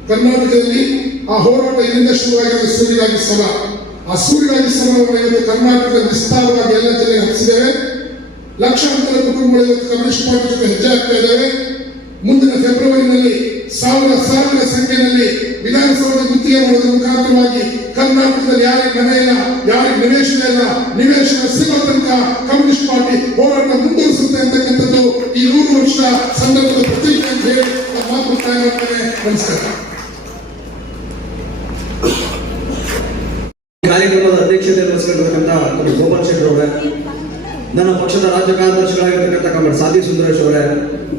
ಕರ್ನಾಟಕದಲ್ಲಿ ಆ ಹೋರಾಟ ಇಲ್ಲಿಂದ ಶುರುವಾಗಿರುವ ಸೂರ್ಯಗಾಗಿ ಸಮ. ಆ ಸೂರ್ಯಗಾಗಿ ಸಮರವನ್ನು ಇವತ್ತು ಕರ್ನಾಟಕದಲ್ಲಿ ವಿಸ್ತಾರವಾಗಿ ಎಲ್ಲ ಜಿಲ್ಲೆಗೆ ಹಬ್ಬಿಸಿದ್ದೇವೆ. ಲಕ್ಷಾಂತರ ಕುಟುಂಬಗಳು ಇವತ್ತು ಕಮ್ಯುನಿಸ್ಟ್ ಪಾರ್ಟಿ ಜೊತೆ ಹೆಜ್ಜೆ ಹಾಕ್ತಾ ಇದ್ದೇವೆ. ಮುಂದಿನ ಫೆಬ್ರವರಿನಲ್ಲಿ ಸಾವಿರ ಸಂಖ್ಯೆಯಲ್ಲಿ ವಿಧಾನಸೌಧ ಗುತ್ತಿಗೆ ಮಾಡುವುದರ ಮುಖಾಂತರವಾಗಿ ಕರ್ನಾಟಕದಲ್ಲಿ ಯಾರಿಗೆ ಮನೆ ಇಲ್ಲ, ಯಾರಿಗೆ ನಿವೇಶನ ಇಲ್ಲ, ನಿವೇಶನ ಸಿಗೋ ತನಕ ಕಮ್ಯುನಿಸ್ಟ್ ಪಾರ್ಟಿ ಹೋರಾಟ ಮುಂದುವರಿಸುತ್ತೆ ಅಂತಕ್ಕಂಥದ್ದು ಈ 100 ವರ್ಷ ಸಂದರ್ಭದ ಪ್ರತಿಜ್ಞೆ ಅಂತ ಹೇಳಿ ಮಾತು ಮುಕ್ತಾಯ ಮಾಡ್ತೇನೆ. ನಮಸ್ಕಾರ. ಕಾರ್ಯಕ್ರಮದ ಅಧ್ಯಕ್ಷತೆ ವಹಿಸಿರ್ತಕ್ಕಂಥ ಗೋಪಾಲ್ ಶೆಟ್ಟರ್ ಅವರೇ, ನನ್ನ ಪಕ್ಷದ ರಾಜ್ಯ ಕಾರ್ಯದರ್ಶಿಗಳಾಗಿರ್ತಕ್ಕಂಥ ಕಮಲ್ ಸಾದಿ ಸುಂದರೇಶ್ ಅವರೇ,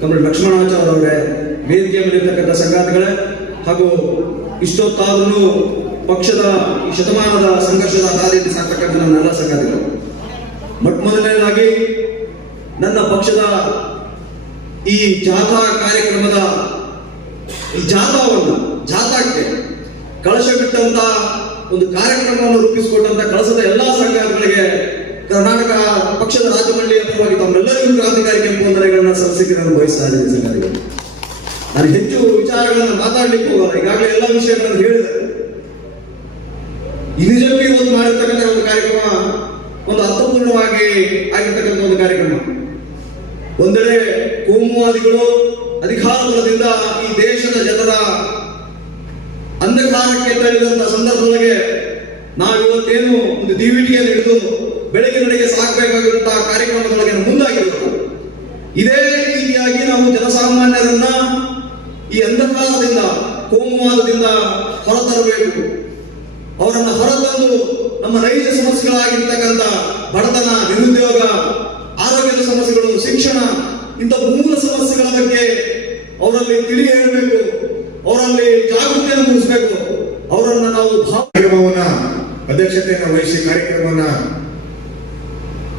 ಕಮಲ್ ಲಕ್ಷ್ಮಣಾಚಾರ್ಯ ಅವರೇ, ವೇದಿಕೆ ಮೇಲಿರ್ತಕ್ಕಂಥ ಸಂಗಾತಿಗಳೇ, ಹಾಗೂ ಇಷ್ಟೊತ್ತಾದರೂ ಪಕ್ಷದ ಈ ಶತಮಾನದ ಸಂಘರ್ಷದ ಹಾದಿಯಲ್ಲಿ ಸಾಕ್ತಕ್ಕಂಥ ನನ್ನೆಲ್ಲ ಸಂಗಾತಿಗಳು, ಮೊದಲನೇದಾಗಿ ನನ್ನ ಪಕ್ಷದ ಈ ಜಾಥಾ ಕಾರ್ಯಕ್ರಮದ ಈ ಜಾಥಾಕ್ಕೆ ಕಳಶ ಬಿಟ್ಟಂತ ಒಂದು ಕಾರ್ಯಕ್ರಮವನ್ನು ರೂಪಿಸಿಕೊಟ್ಟಂತ ಕಳಸದ ಎಲ್ಲಾ ಸಂಘಗಳಿಗೆ ಕರ್ನಾಟಕ ಪಕ್ಷದ ರಾಜ್ಯ ಮಂಡಳಿಯ ಪರವಾಗಿ ತಮ್ಮೆಲ್ಲರಿಗೂ ಕ್ರಾಂತಿಕಾರಿ ಕೆಂಪು ವಂದನೆಗಳನ್ನ ಸಲ್ಲಿಸಲಿಕ್ಕೆ ನಾನು ಬಯಸ್ತಾ ಇದ್ದೀನಿ. ಸಂಘಗಳಿಗೆ ನಾನು ಹೆಚ್ಚು ವಿಚಾರಗಳನ್ನು ಮಾತಾಡ್ಲಿಕ್ಕೆ ಹೋಗಲ್ಲ, ಈಗಾಗಲೇ ಎಲ್ಲ ವಿಷಯಗಳನ್ನು ಹೇಳಿದೆ. ಈ ನಿಜಕ್ಕೂ ಇವತ್ತು ಮಾಡಿರ್ತಕ್ಕಂಥ ಒಂದು ಕಾರ್ಯಕ್ರಮ ಒಂದು ಅರ್ಥಪೂರ್ಣವಾಗಿ ಆಗಿರ್ತಕ್ಕಂಥ ಒಂದು ಕಾರ್ಯಕ್ರಮ. ಒಂದೆಡೆ ಕೋಮುವಾದಿಗಳು ಅಧಿಕಾರ ಬಲದಿಂದ ಈ ದೇಶದ ಜನರ ಅಂಧಕಾರಕ್ಕೆ ತಳ್ಳಿದಂತ ಸಂದರ್ಭದೊಳಗೆ ನಾವಿವತ್ತೇನು ಒಂದು ದಿವಿಟಿಯನ್ನು ಹಿಡಿದು ಬೆಳಗಿನಡೆಗೆ ಸಾಕಬೇಕಾಗಿರುವಂತಹ ಕಾರ್ಯಕ್ರಮದೊಳಗೆ ಮುಂದಾಗಿರುವುದು. ಇದೇ ರೀತಿಯಾಗಿ ನಾವು ಜನಸಾಮಾನ್ಯರನ್ನ ಈ ಅಂಧಕಾರದಿಂದ, ಕೋಮುವಾದದಿಂದ ಹೊರತರಬೇಕು. ಅವರನ್ನು ಹೊರತಂದು ನಮ್ಮ ನೈಜ ಸಮಸ್ಯೆಗಳಾಗಿರ್ತಕ್ಕಂಥ ಬಡತನ, ನಿರುದ್ಯೋಗ, ಆರೋಗ್ಯದ ಸಮಸ್ಯೆಗಳು, ಶಿಕ್ಷಣ, ಇಂಥ ಮೂಲ ಸಮಸ್ಯೆಗಳ ಬಗ್ಗೆ ಅವರಲ್ಲಿ ತಿಳಿ ಹೇಳಬೇಕು, ಅವರಲ್ಲಿ ಜಾಗೃತಿಯನ್ನು ಮೂಡಿಸಬೇಕು. ಅವರನ್ನು ನಾವು ಕಾರ್ಯಕ್ರಮವನ್ನ ಅಧ್ಯಕ್ಷತೆಯನ್ನು ವಹಿಸಿ ಕಾರ್ಯಕ್ರಮವನ್ನ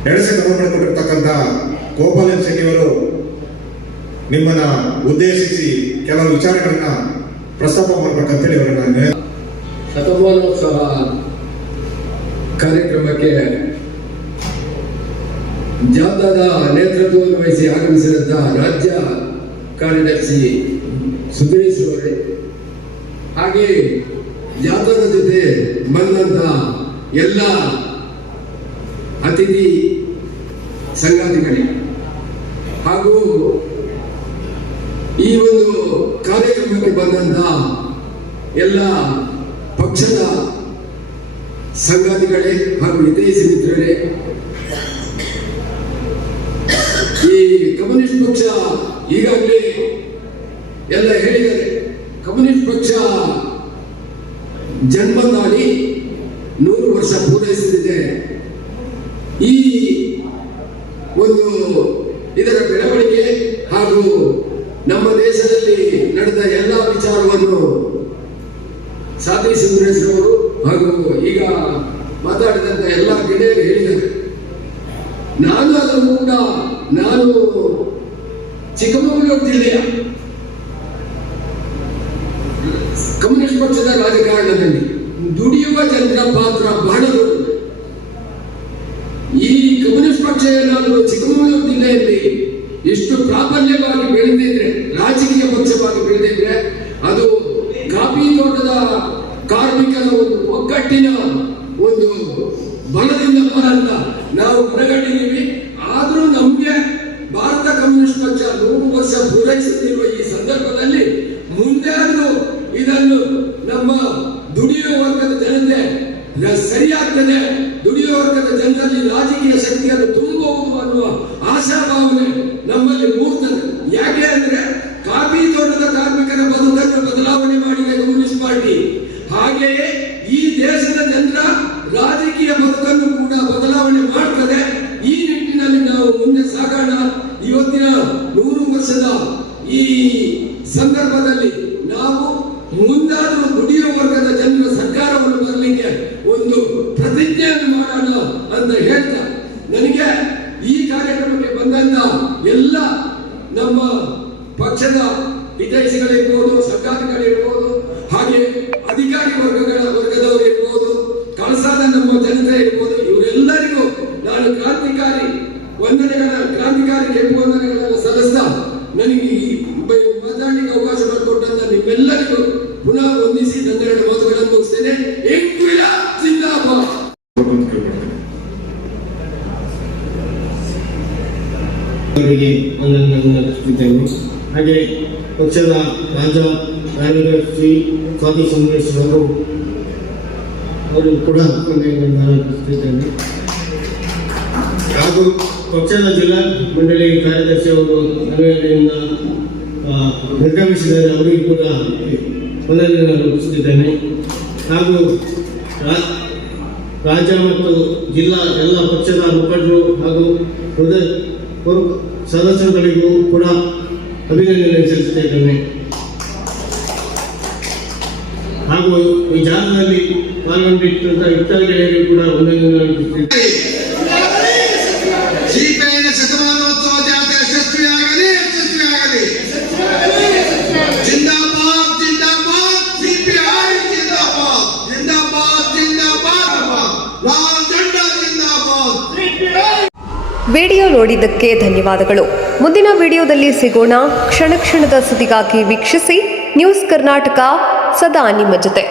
ನಡೆಸಿ ಕೊಟ್ಟಿರ್ತಕ್ಕಂಥ ಗೋಪಾಲ್ ಶೆಟ್ಟಿಯವರು ನಿಮ್ಮನ್ನ ಉದ್ದೇಶಿಸಿ ಕೆಲವು ವಿಚಾರಗಳನ್ನ ಪ್ರಸ್ತಾಪ ಮಾಡಬೇಕಂತೇಳಿ ಅವರನ್ನ ಶತಮಾನೋತ್ಸವ ಕಾರ್ಯಕ್ರಮಕ್ಕೆ ಜಾಥಾದ ನೇತೃತ್ವವನ್ನು ವಹಿಸಿ ಆಗಮಿಸಿದಂತ ರಾಜ್ಯ ಕಾರ್ಯದರ್ಶಿ ಸುಂದರೇಶ್ ಅವರೇ, ಹಾಗೆ ಜಾಥಾದ ಜೊತೆ ಬಂದಂತ ಎಲ್ಲ ಅತಿಥಿ ಸಂಗಾತಿಗಳಿಗೆ ಹಾಗೂ ಈ ಒಂದು ಕಾರ್ಯಕ್ರಮಕ್ಕೆ ಬಂದಂತ ಎಲ್ಲ ಪಕ್ಷದ ಸಂಗಾತಿಗಳೇ ಹಾಗೂ ಹಿತೈಷಿ ಮಿತ್ರರೇ, ಈ ಕಮ್ಯುನಿಸ್ಟ್ ಪಕ್ಷ ಈಗಾಗಲೇ ಎಲ್ಲ ಹೇಳಿದ್ದಾರೆ. ಕಮ್ಯುನಿಸ್ಟ್ ಪಕ್ಷ ಜನ್ಮ ತಾಳಿ 100 ವರ್ಷ ಪೂರೈಸುತ್ತಿದೆ. ಈ ಒಂದು ಇದರ ಬೆಳವಣಿಗೆ ಹಾಗೂ ನಮ್ಮ ದೇಶದಲ್ಲಿ ನಡೆದ ಎಲ್ಲ ವಿಚಾರವನ್ನು ಸಾದಿ ಸುಂದರೇಶ್ ಅವರು ಹಾಗೂ ಈಗ ಮಾತಾಡಿದಂತ ಎಲ್ಲ ಗೆಳೆಯರು ಹೇಳಿದ್ದಾರೆ. ನಾನು ಅದನ್ನು ಕೂಡ ಚಿಕ್ಕಮಗಳೂರು ಜಿಲ್ಲೆಯ ಕಮ್ಯುನಿಸ್ಟ್ ಪಕ್ಷದ ರಾಜಕಾರಣದಲ್ಲಿ ದುಡಿಯುವ ಜನರ ಪಾತ್ರ ಬಹಳ ದೊಡ್ಡದು. ಈ ಕಮ್ಯುನಿಸ್ಟ್ ಪಕ್ಷ ಏನಾದರೂ ಜಿಲ್ಲೆಯಲ್ಲಿ ಎಷ್ಟು ಪ್ರಾಬಲ್ಯವಾಗಿ ಬೆಳೆದಿದ್ರೆ, ರಾಜಕೀಯ ಪಕ್ಷವಾಗಿ ಬೆಳೆದಿದ್ರೆ, ಅದು ಕಾಫಿ ತೋಟದ ಕಾರ್ಮಿಕರ ಒಂದು ಒಗ್ಗಟ್ಟಿನ ಒಂದು ಬಲದಿಂದ ಅಂತ ನಾವು ಹೊರಗಡಿದೀವಿ. ಆದ್ರೂ ನಮ್ಗೆ ಭಾರತ ಕಮ್ಯುನಿಸ್ಟ್ ಪಕ್ಷ 100 ವರ್ಷ ಪೂರೈಸುತ್ತಿರುವ ಈ ಸಂದರ್ಭದಲ್ಲಿ ಮುಂದೆ ಇದನ್ನು ನಮ್ಮ ದುಡಿಯುವ ವರ್ಗದ ಜನತೆ ಸರಿಯಾಗ್ತದೆ, ದುಡಿಯುವ ವರ್ಗದ ಜನರಲ್ಲಿ ರಾಜಕೀಯ ಶಕ್ತಿಯನ್ನು ತುಂಬಬಹುದು ಅನ್ನುವ ಆಶಾಭಾವನೆ ನಮ್ಮಲ್ಲಿ ಮೂಡ್ತದೆ. ಯಾಕೆ ಅಂದ್ರೆ ಕಾಫಿ ತೋಟದ ಕಾರ್ಮಿಕರ ಬದುಕನ್ನು ಬದಲಾವಣೆ ಮಾಡಿದೆ ಕಮ್ಯುನಿಸ್ಟ್ ಪಾರ್ಟಿ. ಹಾಗೆಯೇ ಈ ದೇಶದ ಜನರ ರಾಜಕೀಯ ಬದುಕನ್ನು ಕೂಡ ಬದಲಾವಣೆ ಮಾಡ್ತದೆ. ಈ ನಿಟ್ಟಿನಲ್ಲಿ ನಾವು ಮುಂದೆ ಸಾಗೋಣ. ಇವತ್ತಿನ 100 ವರ್ಷದ ಈ ಸಂದರ್ಭದಲ್ಲಿ ನಾವು ಮುಂದಾದರೂ ದುಡಿಯುವ ವರ್ಗದ ಜನರ ಸರ್ಕಾರವನ್ನು ಬರಲಿಕ್ಕೆ ಒಂದು ಪ್ರತಿಜ್ಞೆಯನ್ನು ಮಾಡೋಣ ಅಂತ ಹೇಳ್ತಾ, ನನಗೆ ಈ ಕಾರ್ಯಕ್ರಮಕ್ಕೆ ಬಂದಂತ ಎಲ್ಲ ನಮ್ಮ ಪಕ್ಷದ ಹಿತೈಷಿಗಳಿರ್ಬೋದು, ಸರ್ಕಾರಗಳಿರ್ಬೋದು, ಹಾಗೆ ಅಧಿಕಾರಿ ವರ್ಗದವರು ಇರ್ಬೋದು, ಕಳಸಾದ ನಮ್ಮ ಜನತೆ ಇರ್ಬೋದು, ಇವರೆಲ್ಲರಿಗೂ ನಾನು ಕ್ರಾಂತಿಕಾರಿ ಕೆಂಪು ವಂದನೆಗಳನ್ನು ಸಲ್ಲಿಸ್ತಾ ನನಗೆ ಮಾತಾಡಲಿಕ್ಕೆ ಅವಕಾಶ ಮಾಡಿಕೊಟ್ಟಂತ ನಿಮ್ಮೆಲ್ಲರಿಗೂ ಪುನಃ ವಂದಿಸಿ ನನ್ನೆರಡು ಮಾತುಗಳನ್ನು ಮುಗಿಸ್ತೇನೆ. ಇನ್ಕ್ವಿಲಾಬ್ ಜಿಂದಾಬಾದ್. ಅವರಿಗೆ ವಂದನೆಗಳನ್ನು ಅರ್ಪಿಸುತ್ತಿದ್ದೇನೆ. ಹಾಗೆ ಪಕ್ಷದ ರಾಜ್ಯ ಕಾರ್ಯದರ್ಶಿ ಸ್ವಾತಿ ಸುಂದರೇಶ್ ಅವರು ಕೂಡ ವಂದನೆಗಳನ್ನು ಅರ್ಪಿಸುತ್ತಿದ್ದೇನೆ. ಹಾಗೂ ಪಕ್ಷದ ಜಿಲ್ಲಾ ಮಂಡಳಿ ಕಾರ್ಯದರ್ಶಿ ಅವರು ಅನುಯಾಯಿಯಿಂದ ನಿರ್ಗಮಿಸಿದರೆ ಅವರಿಗೂ ಕೂಡ ವಂದನೆಗಳನ್ನು ಅರ್ಪಿಸುತ್ತಿದ್ದೇನೆ. ಹಾಗೂ ರಾಜ್ಯ ಮತ್ತು ಜಿಲ್ಲಾ ಎಲ್ಲ ಪಕ್ಷದ ಮುಖಂಡರು ಹಾಗೂ ಸದಸ್ಯರುಗಳಿಗೂ ಕೂಡ ಅಭಿನಂದನೆ ಸಲ್ಲಿಸುತ್ತಿದ್ದೇನೆ. ಹಾಗೂ ಈ ಜಾಗದಲ್ಲಿ ಪಾಲ್ಗೊಂಡಿದ್ದಂಥ ಇತರ ಗೆಳೆಯರಿಗೂ ಕೂಡ ವಂದನೆಗಳನ್ನು ಅರ್ಪಿಸುತ್ತಿದ್ದೇನೆ. ಸಿಪಿಐನ ಶತಮಾನೋತ್ಸವ ಜಾತ್ರೆ ಯಶಸ್ವಿಯಾಗಲಿ. ಜಿಂದಾಬಾದ್ ಜಿಂದಾಬಾದ್, ಸಿಪಿಐ ಜಿಂದಾಬಾದ್, ಜಿಂದಾಬಾದ್ ಜಿಂದಾಬಾದ್, ಲಾಲ್ ಜಂಡಾ ಜಿಂದಾಬಾದ್. ವಿಡಿಯೋ ನೋಡಿದ್ದಕ್ಕೆ ಧನ್ಯವಾದಗಳು. ಮುಂದಿನ ವಿಡಿಯೋದಲ್ಲಿ ಸಿಗೋಣ. ಕ್ಷಣ ಕ್ಷಣದ ಸುದ್ದಿಗಾಗಿ ವೀಕ್ಷಿಸಿ ನ್ಯೂಸ್ ಕರ್ನಾಟಕ, ಸದಾ ನಿಮ್ಮ ಜೊತೆ.